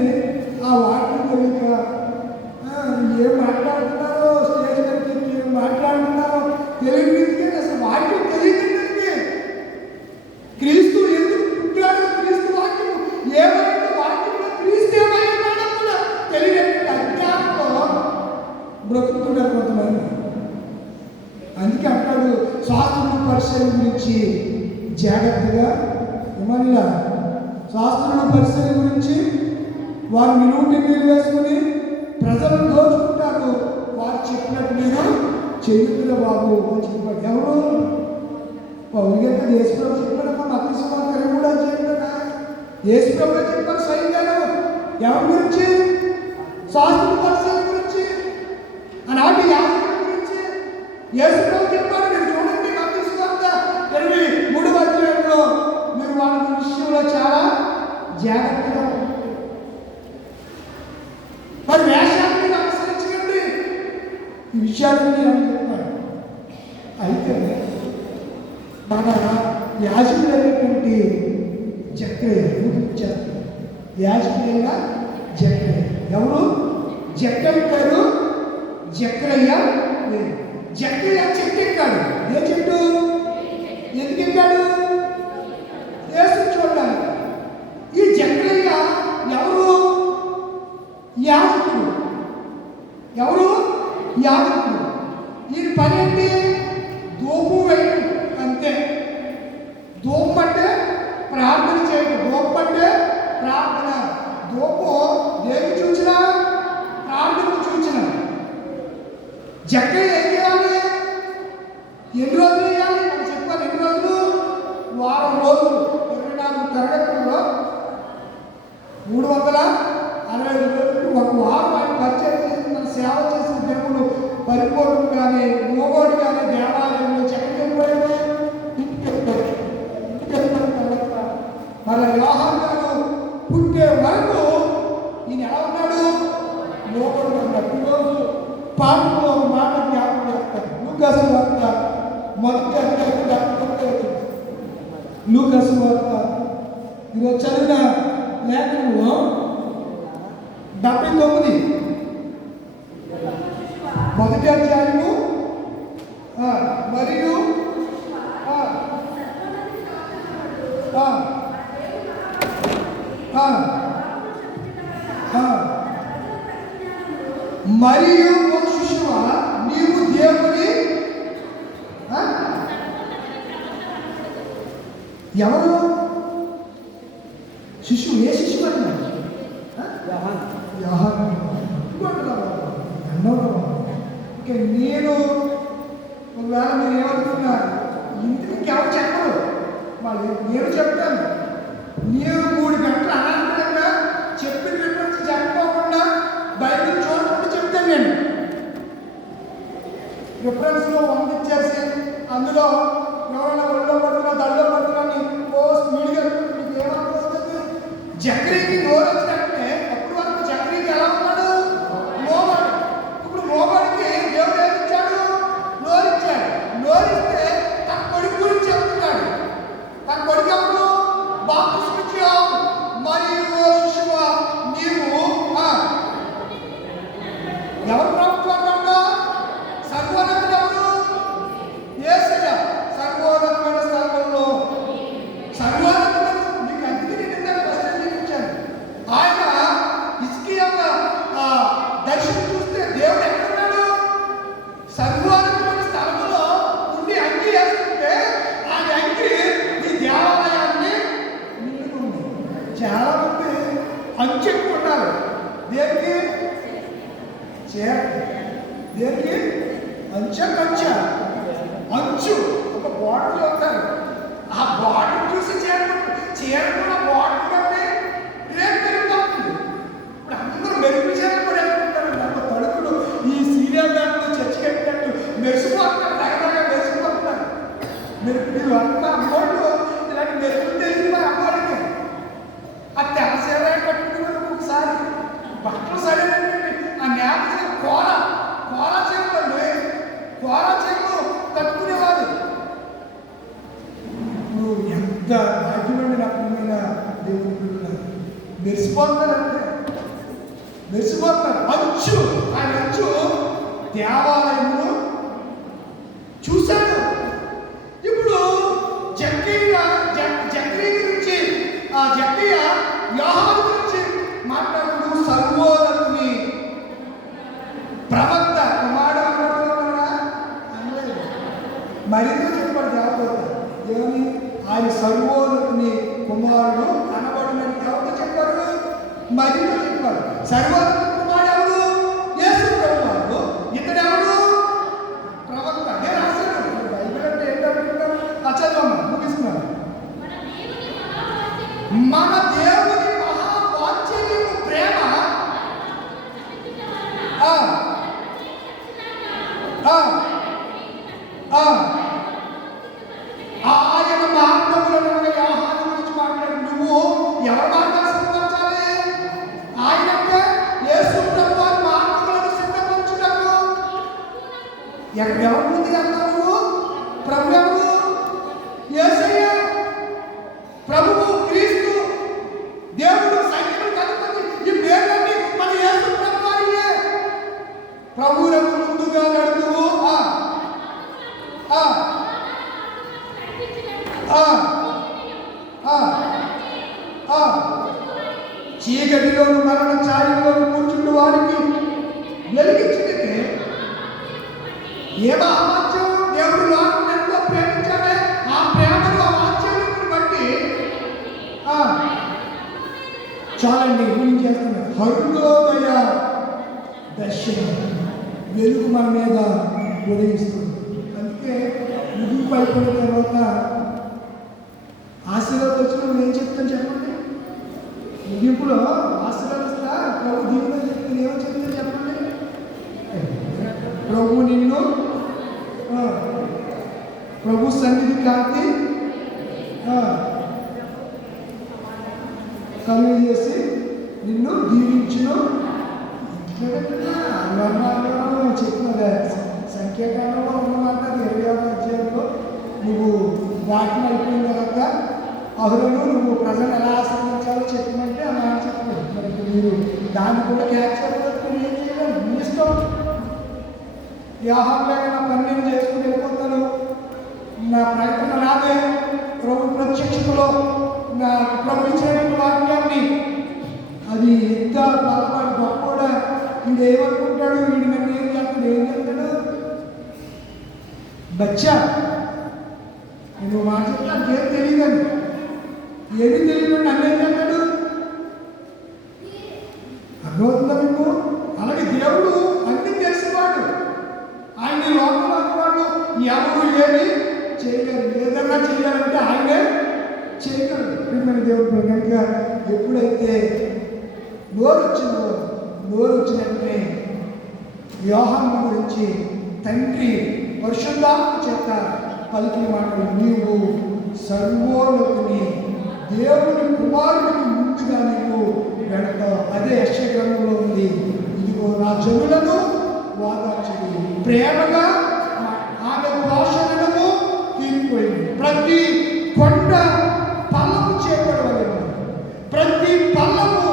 ఆ వాక్యం తెలియక ఏం మాట్లాడుతున్నారో, స్టేజ్ దగ్గరికి ఏం మాట్లాడుతున్నారో తెలియదు. అసలు వాక్యం తెలియదండి. క్రీస్తు ఎందుకు పుట్టాడు, క్రీస్తు వాక్యం ఏమైనా వాక్యంలో క్రీస్తు ఏమైనా కూడా తెలియనటువంటి అజ్ఞానంలో బ్రతుకుతున్నారు కొంతమంది. అందుకే అంటాడు శాస్త్రుల పరిశీలన గురించి జాగ్రత్తగా ఏమన్నా, శాస్త్రుల పరిశీలన గురించి వారు నిలువుటి వేసుకుని ప్రజలను దోచుకుంటారు, వారు చెప్పినట్టు నేను చెయ్యుతున్న బాబు అని చెప్పాడు. ఎవరు పౌరుగా యేసుప్రభు చెప్పాడమ్మా. మత్తయి సువార్త 23వ అధ్యాయంలో యేసుప్రభు చెప్పారు స్వయంగాను. ఎవరి గురించి? శాస్త్రుల పరిశీలన గురించి, ఆనాటి యాజకుల గురించి యేసుప్రభు చెప్పాడు. మీరు చూడండి మత్తయి సువార్త 23వ అధ్యాయంలో మీరు వాళ్ళ విషయంలో చాలా జాగ్రత్తగా మరి వేషాన్ని అనుసరించండి, ఈ విషయాన్ని అని చెప్పాడు. అయితే మన యాజకుడైనటువంటి జక్కయ్య యాజకుడైన జక్కయ్య ఎవరు? జక్కయ్య పేరు జక్కయ్య. జక్కయ్య చెట్టు ఎక్కాడు. ఏ చెట్టు? ఎందుకు ఎక్కాడు? యేసు చూడడానికి. ఈ జక్కయ్య ఎవరు? యాజకుడు. ఎవరు? యాజకుడు. ఈ పని ఏంటి? ధూపం వేయడం అంతే. ధూపం అంటే ప్రార్థన చేయడం. ధూపం అంటే ప్రార్థన. ధూపం దేనికి చూచినా ప్రార్థనకు చూచిన. జక్కయ్య ఏం చేయాలి? ఎన్ని రోజులు వేయాలి? మనం చెప్పాలి. ఎన్ని రోజులు? వారం రోజులు. 24 తరగతుల్లో 365 రోజులు ఒక వారం ఆయన పరిచయం చేసి మన సేవ చేసిన దేవుడు పరిపూర్ణం కానీ మోగోడు కానీ దేవాలయంలో చెక్కపోయాడు. మన యోహాను గారు పుట్టే వరకు ఈయన ఎలా ఉన్నాడు? మోగోడు ఉన్నాడు. ఈరోజు పాటలో ఒక మాట జ్ఞాపకం చేస్తారు. లూకాసు వార్త మొదటి అధ్యాయం, లూకాసు వార్త ఈరోజు చదివిన లేఖనంలో 79 మొదటి అధ్యాయము మరియు మరియు ఓ శిశువా నీవు దేవుని ఎవరు? శిశువు. ఏ శిశువు అన్నాడు? నేను ఒకవేళ మీరు ఏమనుకున్నారు, ఇంటికి ఎవరు చెప్పరు, వాళ్ళు నేను చెప్తాను. నేను 3 గంటలు అనంతరంగా చెప్పిన రిఫరెన్స్ చెప్పకుండా బైబిల్ చూడకుండా చెప్తాను. నేను రిఫరెన్స్లో వందించేసి అందులో ఎవరైనా ఒళ్ళో పడుతున్నా దళ్ళో పడుతున్నా ఓ స్పీడ్గా మీకు ఏమనుకోతుంది? జక్రీకి నోరు వచ్చినట్టే అప్పుడు వరకు జక్రీకి ఎలా ఉన్నాడు? మోగాడు. ఇప్పుడు మోగాడికి దేవుడు ఏమి ఇచ్చాడు? నోరిచ్చాడు. నోరిస్తే తన కొడుకు గురించి చెప్తున్నాడు. తన కొడుకు ఎవరు? బాప్తిస్మిచ్చావు మరియు ఓ శిశువా నీవు ఎవరు ప్రభుత్వం సర్వోన్నతుడు ఎవరు? యేసయ్య. కంచె అంచు ఒక బార్డర్ చూస్తారు. ఆ బార్డర్ చూసి చీర కూడా బార్డర్ కంటే రేపు పెరుగుతుంది. ఇప్పుడు అందరూ మెరుపు చీరలు కూడా వేసుకుంటారు. నాకు తడుపులు ఈ సీరియల్ దాంట్లో చర్చి కట్టినట్టు మెరిసిపోతున్నారు, దగ్గరగా మెరిసిపోతున్నారు. మెరుపు అంత అమ్మోళ్ళు ఇలాంటి మెరుపులు తెలియదు మరి అమ్మోళ్ళకి. ఆ తెల్ల చీర కట్టుకుని ఒకసారి బట్టలు సరేనండి, ఆ నేత చీర కోర చీరలు కట్టుకునేవారు. ఇప్పుడు ఎంత భాగ్యమండి నా పుణ్యమైన దేవుని పిల్లలు మెరిసిపోతున్నారంటే మెరిసిపోతున్నారు. ఆయన అంచు దేవాలయంలో చూశాడు. ఇప్పుడు జక్కయ్య గురించి ఆ జక్కయ్య యోహాను గురించి మాట్లాడుతూ సర్వోన్నతుని ప్రవక్త కుమారుడు అన్నట్టున్నాడా అనలేదు. మరింత చెప్పాడు దేవత ఏమని? ఆయన సర్వోన్నతుని కుమారుడు అనబడినని దేవత చెప్పారు. మరింత చెప్పారు. సర్వోన్నతుని కుమారుడు ఎవరు? యేసు ప్రభువారు. ఇతడు ఎవరు? ప్రవక్త. నేను రాశాను. బైబిల్ అంటే ఏంటంటున్నాను? చదవమ్మా, ముగిస్తున్నాను. మన దేవుని మహావాత్సల్యము ప్రేమ ఆయన మార్గములను యోహాను గురించి మాట్లాడు. నువ్వు ఎవరి మార్గాలు సిద్ధపరచాలి? ఆయనంటే యేసు ప్రభువారి మార్గములను సిద్ధపరచుటకు. ఎవరి ముందు వెళ్తావు నువ్వు? ప్రభు ఎవరు? యేసయ్య, ప్రభువు, క్రీస్తు, దేవుడు, సైన్యములకు అధిపతి. ఈ పేర్లన్నీ మన యేసు ప్రభువారియే. ప్రభువులకు ముందుగా నడుపువు. చీకటిలోను మరణ ఛాయలోను కూర్చుండు వారికి వెలిగించుటకే ఏ మహావాక్యం దేవుడు లోకం ఎంతో ప్రేమించాడే ఆ ప్రేమను ఆ వాక్యాన్ని బట్టి చాలండి గురించి చేస్తున్నారు. హరుణోదయ దర్శనం వెలుగు మన మీద ఉదయిస్తుంది. అందుకే ముగింపు అయిపోయిన తర్వాత ఆశీర్వాదం వచ్చిన నువ్వు ఏం చెప్తాను చెప్పండి. ముగింపులో ఆశీర్వాదిస్తా ప్రభు దీవులో చెప్తే ఏమో చెప్తాను చెప్పండి. ప్రభు నిన్ను ప్రభు సన్నిధి కాంతి కలుగు చేసి నిన్ను దీవించును. చెప్పినదే సంఖ్యాకాలంలో ఉన్నమాట 20వ అధ్యాయంలో నువ్వు వాక్యం అయిపోయిన తర్వాత అహరోను నువ్వు ప్రజలు ఎలా ఆశ్రయించాలో చెప్పమంటే ఆ మాట చెప్పలేదు. మరి మీరు దాన్ని కూడా క్యాప్చర్ చేసుకుని ఏం చేయలేదు. మీ ఇష్టం. వ్యాహారంలో నా పని నేను చేసుకుని వెళ్ళిపోతాను. నా ప్రయత్నం నాదే. ప్రభు ప్రత్యక్షతలో నా ప్రభు ఇచ్చిన వాక్యాన్ని అది ఎంత బలపడి గొప్ప కూడా వీడు ఏమనుకుంటాడు, వీడు నన్ను ఏం చేస్తాడు బచ్చా నువ్వు మాట చెప్తాను ఏం తెలియదని ఏమీ తెలియదు నన్ను ఏం చేస్తాడు అర్థమవుతుందా మీకు? అలాగే దేవుడు అన్ని తెలిసినవాడు. ఆయన లోపల అన్నవాడు ఎవరు ఏమి చేయగలరు. ఏదన్నా చేయాలంటే ఆయనే చేయగలరు. ప్రియమైన దేవుడు కనుక ఎప్పుడైతే నోరు వచ్చినట్టే యోహాను గురించి తండ్రి పరిశుద్ధాత్మ చేత పలికిన మాటలు నీవు సర్వోన్నతుని దేవుని కుమారుడికి ముందుగా నీవు వెళతావు. అదే యెషయా గ్రంథంలో ఉంది. ఇదిగో నా జనులను వాదార్చుడి ప్రేమగా ఆమె పోషణము తీరిపోయింది. ప్రతి కొండ పల్లము చేపడవలేదు, ప్రతి పల్లము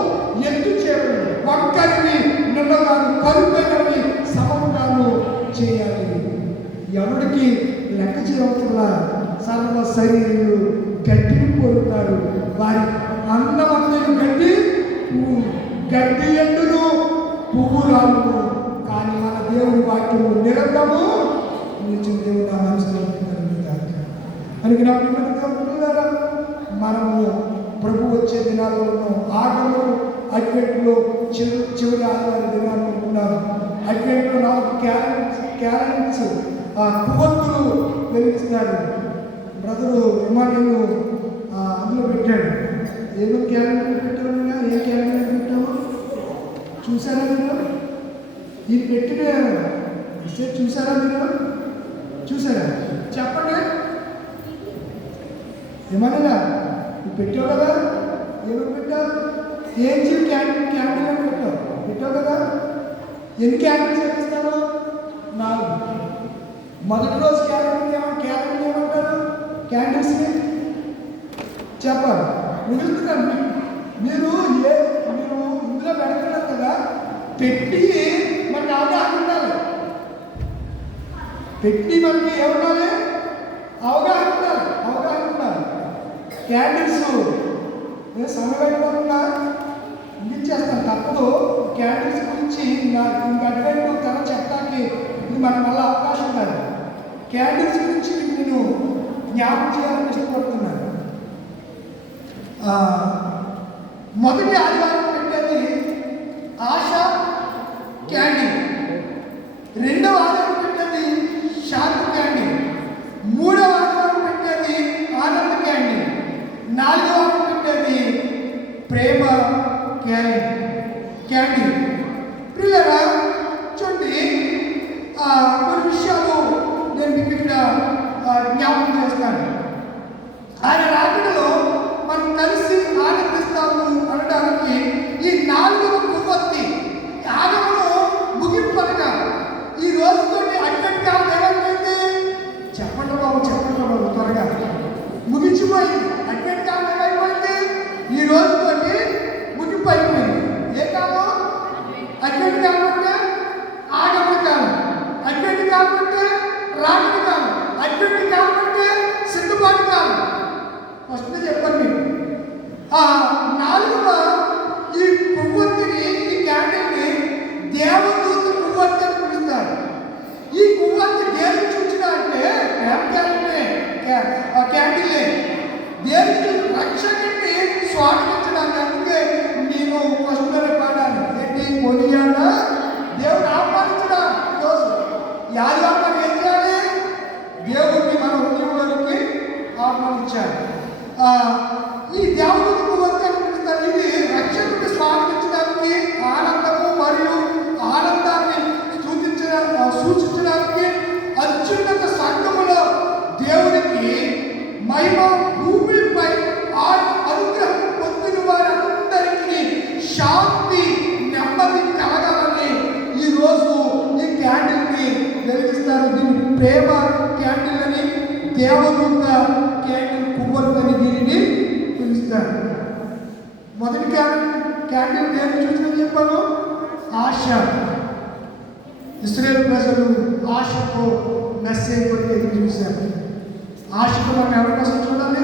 ఎత్తు చేయడం ఒక్కరిని నిన్నగాను కరుపైనవి సమముగాను చేయాలి. ఎవరికి లెక్క చేయవలసిన సర్వ శరీరులు గడ్డిని కోరుతారు. వారి అన్నమందులు గడ్డి ఎండును పువ్వు రాను. కానీ మన దేవుడి వాక్యము నిరంతరము నిలిచిన దేవుడు నా మనసులో అనుకున్నప్పుడు మనము ప్రభు వచ్చే దినాల్లో ఆటలు అడ్వెంట్లో చివరి ఆదివారం దినాల్లో ఉన్నారు. అడ్వెంట్లో 4 క్యాలెండర్స్ కొవ్వొత్తులు వెలిగిస్తారు. బ్రదరు ఎమాన్యులు అందులో పెట్టాడు. ఏదో క్యాలెండర్ పెట్టామన్నా ఏ క్యాలెండర్ పెట్టామో చూసారా మీరు? ఇది పెట్టిన చూసారా మీరు? చూసారా? చెప్పండి. ఏమన్నా నువ్వు పెట్టావు కదా? ఏమని పెట్టావు? ఏంజిల్ క్యాండిల్ అని పెట్టావు కదా? ఎన్ని క్యాండిల్స్ వేపిస్తారు? 4. మొదటి రోజు క్యాండిల్ ఏమంటారు? క్యాండిల్స్ని చెప్పాలి. మిగులుతున్నాను మీరు ఇందులో పెడుతున్నారు కదా, పెట్టి మనకి అవగాహన ఉండాలి. పెట్టి మనకి ఏముండాలి? అవగాహన ఉండాలి. క్యాండిల్స్ నేను సమయం అయిపోకుండా ముగించేస్తాను, తప్పదు. క్యాండిల్స్ గురించి ఇంకా అడ్వెంట్ తన చెప్పడానికి ఇది మన వల్ల అవకాశం కాదు. క్యాండిల్స్ గురించి నేను జ్ఞాపకం చేయాలని ఇష్టపడుతున్నాను. మొదటి ఆదివారం పెట్టేది ఆశ క్యాండిల్, రెండవ ఆదివారం పెట్టేది శాంతి క్యాండిల్, మూడవ ఆదివారం పెట్టేది ఆనంద క్యాండిల్, నాలుగవ ఆదివారం పెట్టేది ప్రేమ క్యాండిల్. పిల్లరా చూడండి, కొన్ని విషయాలు నేను మీకు ఇక్కడ జ్ఞాపకం చేస్తాను. ఆయన రాకడలో మనం కలిసి ఆనందిస్తాము అనడానికి ఈ 4వ కొవ్వొత్తి ఆగమను ముగింపనగా ఈ రోజుతో అడ్వెంట్ కాలం ఏమైపోయింది? చెప్పండి బాబు త్వరగా ముగించిపోయింది. అడ్వెంట్ కాలం ఏమైపోయింది? ఈ రోజుతో ముగింపు అయిపోయింది. ఏ కాలం? అడ్వెంట్ కాలం అంటే ఆగమన కాలం, అడ్వెంట్ కాలం అంటే రాకడ కాలం, అడ్వెంట్ కాలం అంటే సిద్ధపాటు కాలం. ఫస్ట్ చెప్పండి. 4వ ఈ కొవ్వొత్తిని, ఈ క్యాండిల్ని దేవదూత కొవ్వొత్తి అని పిలుస్తారు. ఈ కొవ్వొత్తి దేనికి చూచినా అంటే క్యాండిల్లే దేనికి రక్షకుడిని స్వాగతించడానికి. అందుకే నేను ఫస్ట్లోనే పాడాను ఏంటి? కొనియాడా దేవుడు ఆహ్వానించడా. ఈరోజు యాదవారు మనం ఏం చేయాలి? దేవుడిని మన హృదయంలోకి ఆహ్వానించాలి. ఈ దేవుడికి కొవ్వొత్తి అని పిలుస్తారు. ఇది రక్షకుడిని స్వాగతించడానికి, ఆనందము మరియు ఆనందాన్ని సూచించడానికి, అత్యున్నత సంఘములో దేవుడికి మహిమ, భూమిపై అనుగ్రహం పొందిన వారందరికీ శాంతి, నెమ్మది కలగాలని ఈరోజు ఈ క్యాండిల్ని వెలిగిస్తారు. దీన్ని ప్రేమ క్యాండిల్ అని, దేవదూత క్యాండిల్ కొవ్వొత్తి అని దీనిని పిలుస్తారు. మొదటి క్యాండిల్ దేని చూసిన చెప్పాను? ఆశ. ఇశ్రాయేలు ప్రజలు ఆశతో మెస్సేజ్ కొరకు ఎదురు చూశారు. ఆశతో మనం ఎవరి కోసం చూడాలి?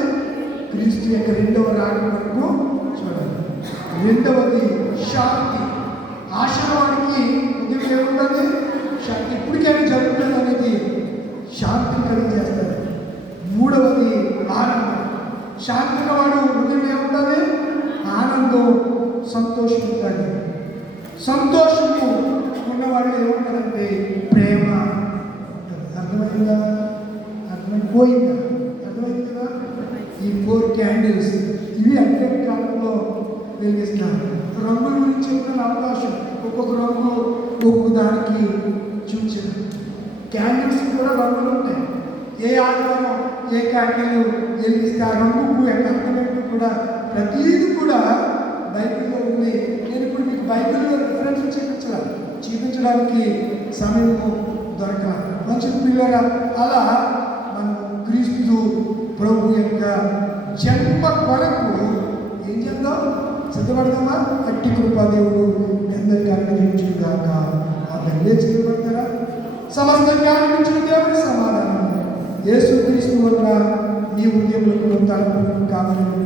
క్రీస్తు యొక్క 2వ రాకడ వరకు చూడాలి. రెండవది శాంతి. ఆశవాడికి ఉదయం ఏముండాలి? శాంతి. ఇప్పటికైనా జరుగుతుంది అనేది శాంతిని కలిగజేస్తారు. మూడవది ఆనందం. శాంతిన వాడు ఉదయం ఏముండాలి? ఆనందం, సంతోషం ఉండాలి. సంతోషము ఉన్నవాడు ఏముంటారంటే ప్రేమ. అర్థమైందా? అర్థమైపోయిందా? అర్థమైంది కదా? ఈ 4 క్యాండిల్స్ ఇవి అడ్వెంట్ కాలంలో వెలిగిస్తారు. రంగుల గురించి చెప్పిన అవకాశం, ఒక్కొక్క రంగు ఒక్కొక్క దానికి చూచారు. క్యాండిల్స్ కూడా రంగులు ఉంటాయి. ఏ ఆదివారం ఏ క్యాండిల్ వెలిగిస్తే ఆ రంగు యొక్క అర్థమేంటో కూడా ప్రతీది కూడా బైబిల్లో ఉంది. నేను ఇప్పుడు మీకు బైబిల్లో రిఫరెన్స్ చూపించడానికి సమయము దొరకాలి. మంచి పిల్లరా, అలా మనం క్రీస్తు ప్రభు యొక్క జన్మ కొరకు ఏం చేద్దాం? సిద్ధపడదామా? అట్టి కృపాదేవుడు అందరికీ అనుగ్రహించుగాక. ఆమె లేచిపడతారా? సమస్తంగా అనిపించిన దేవుని సమాధానం యేసుక్రీస్తు వల్ల నీ ఉద్యమంలో తలపు కావాలని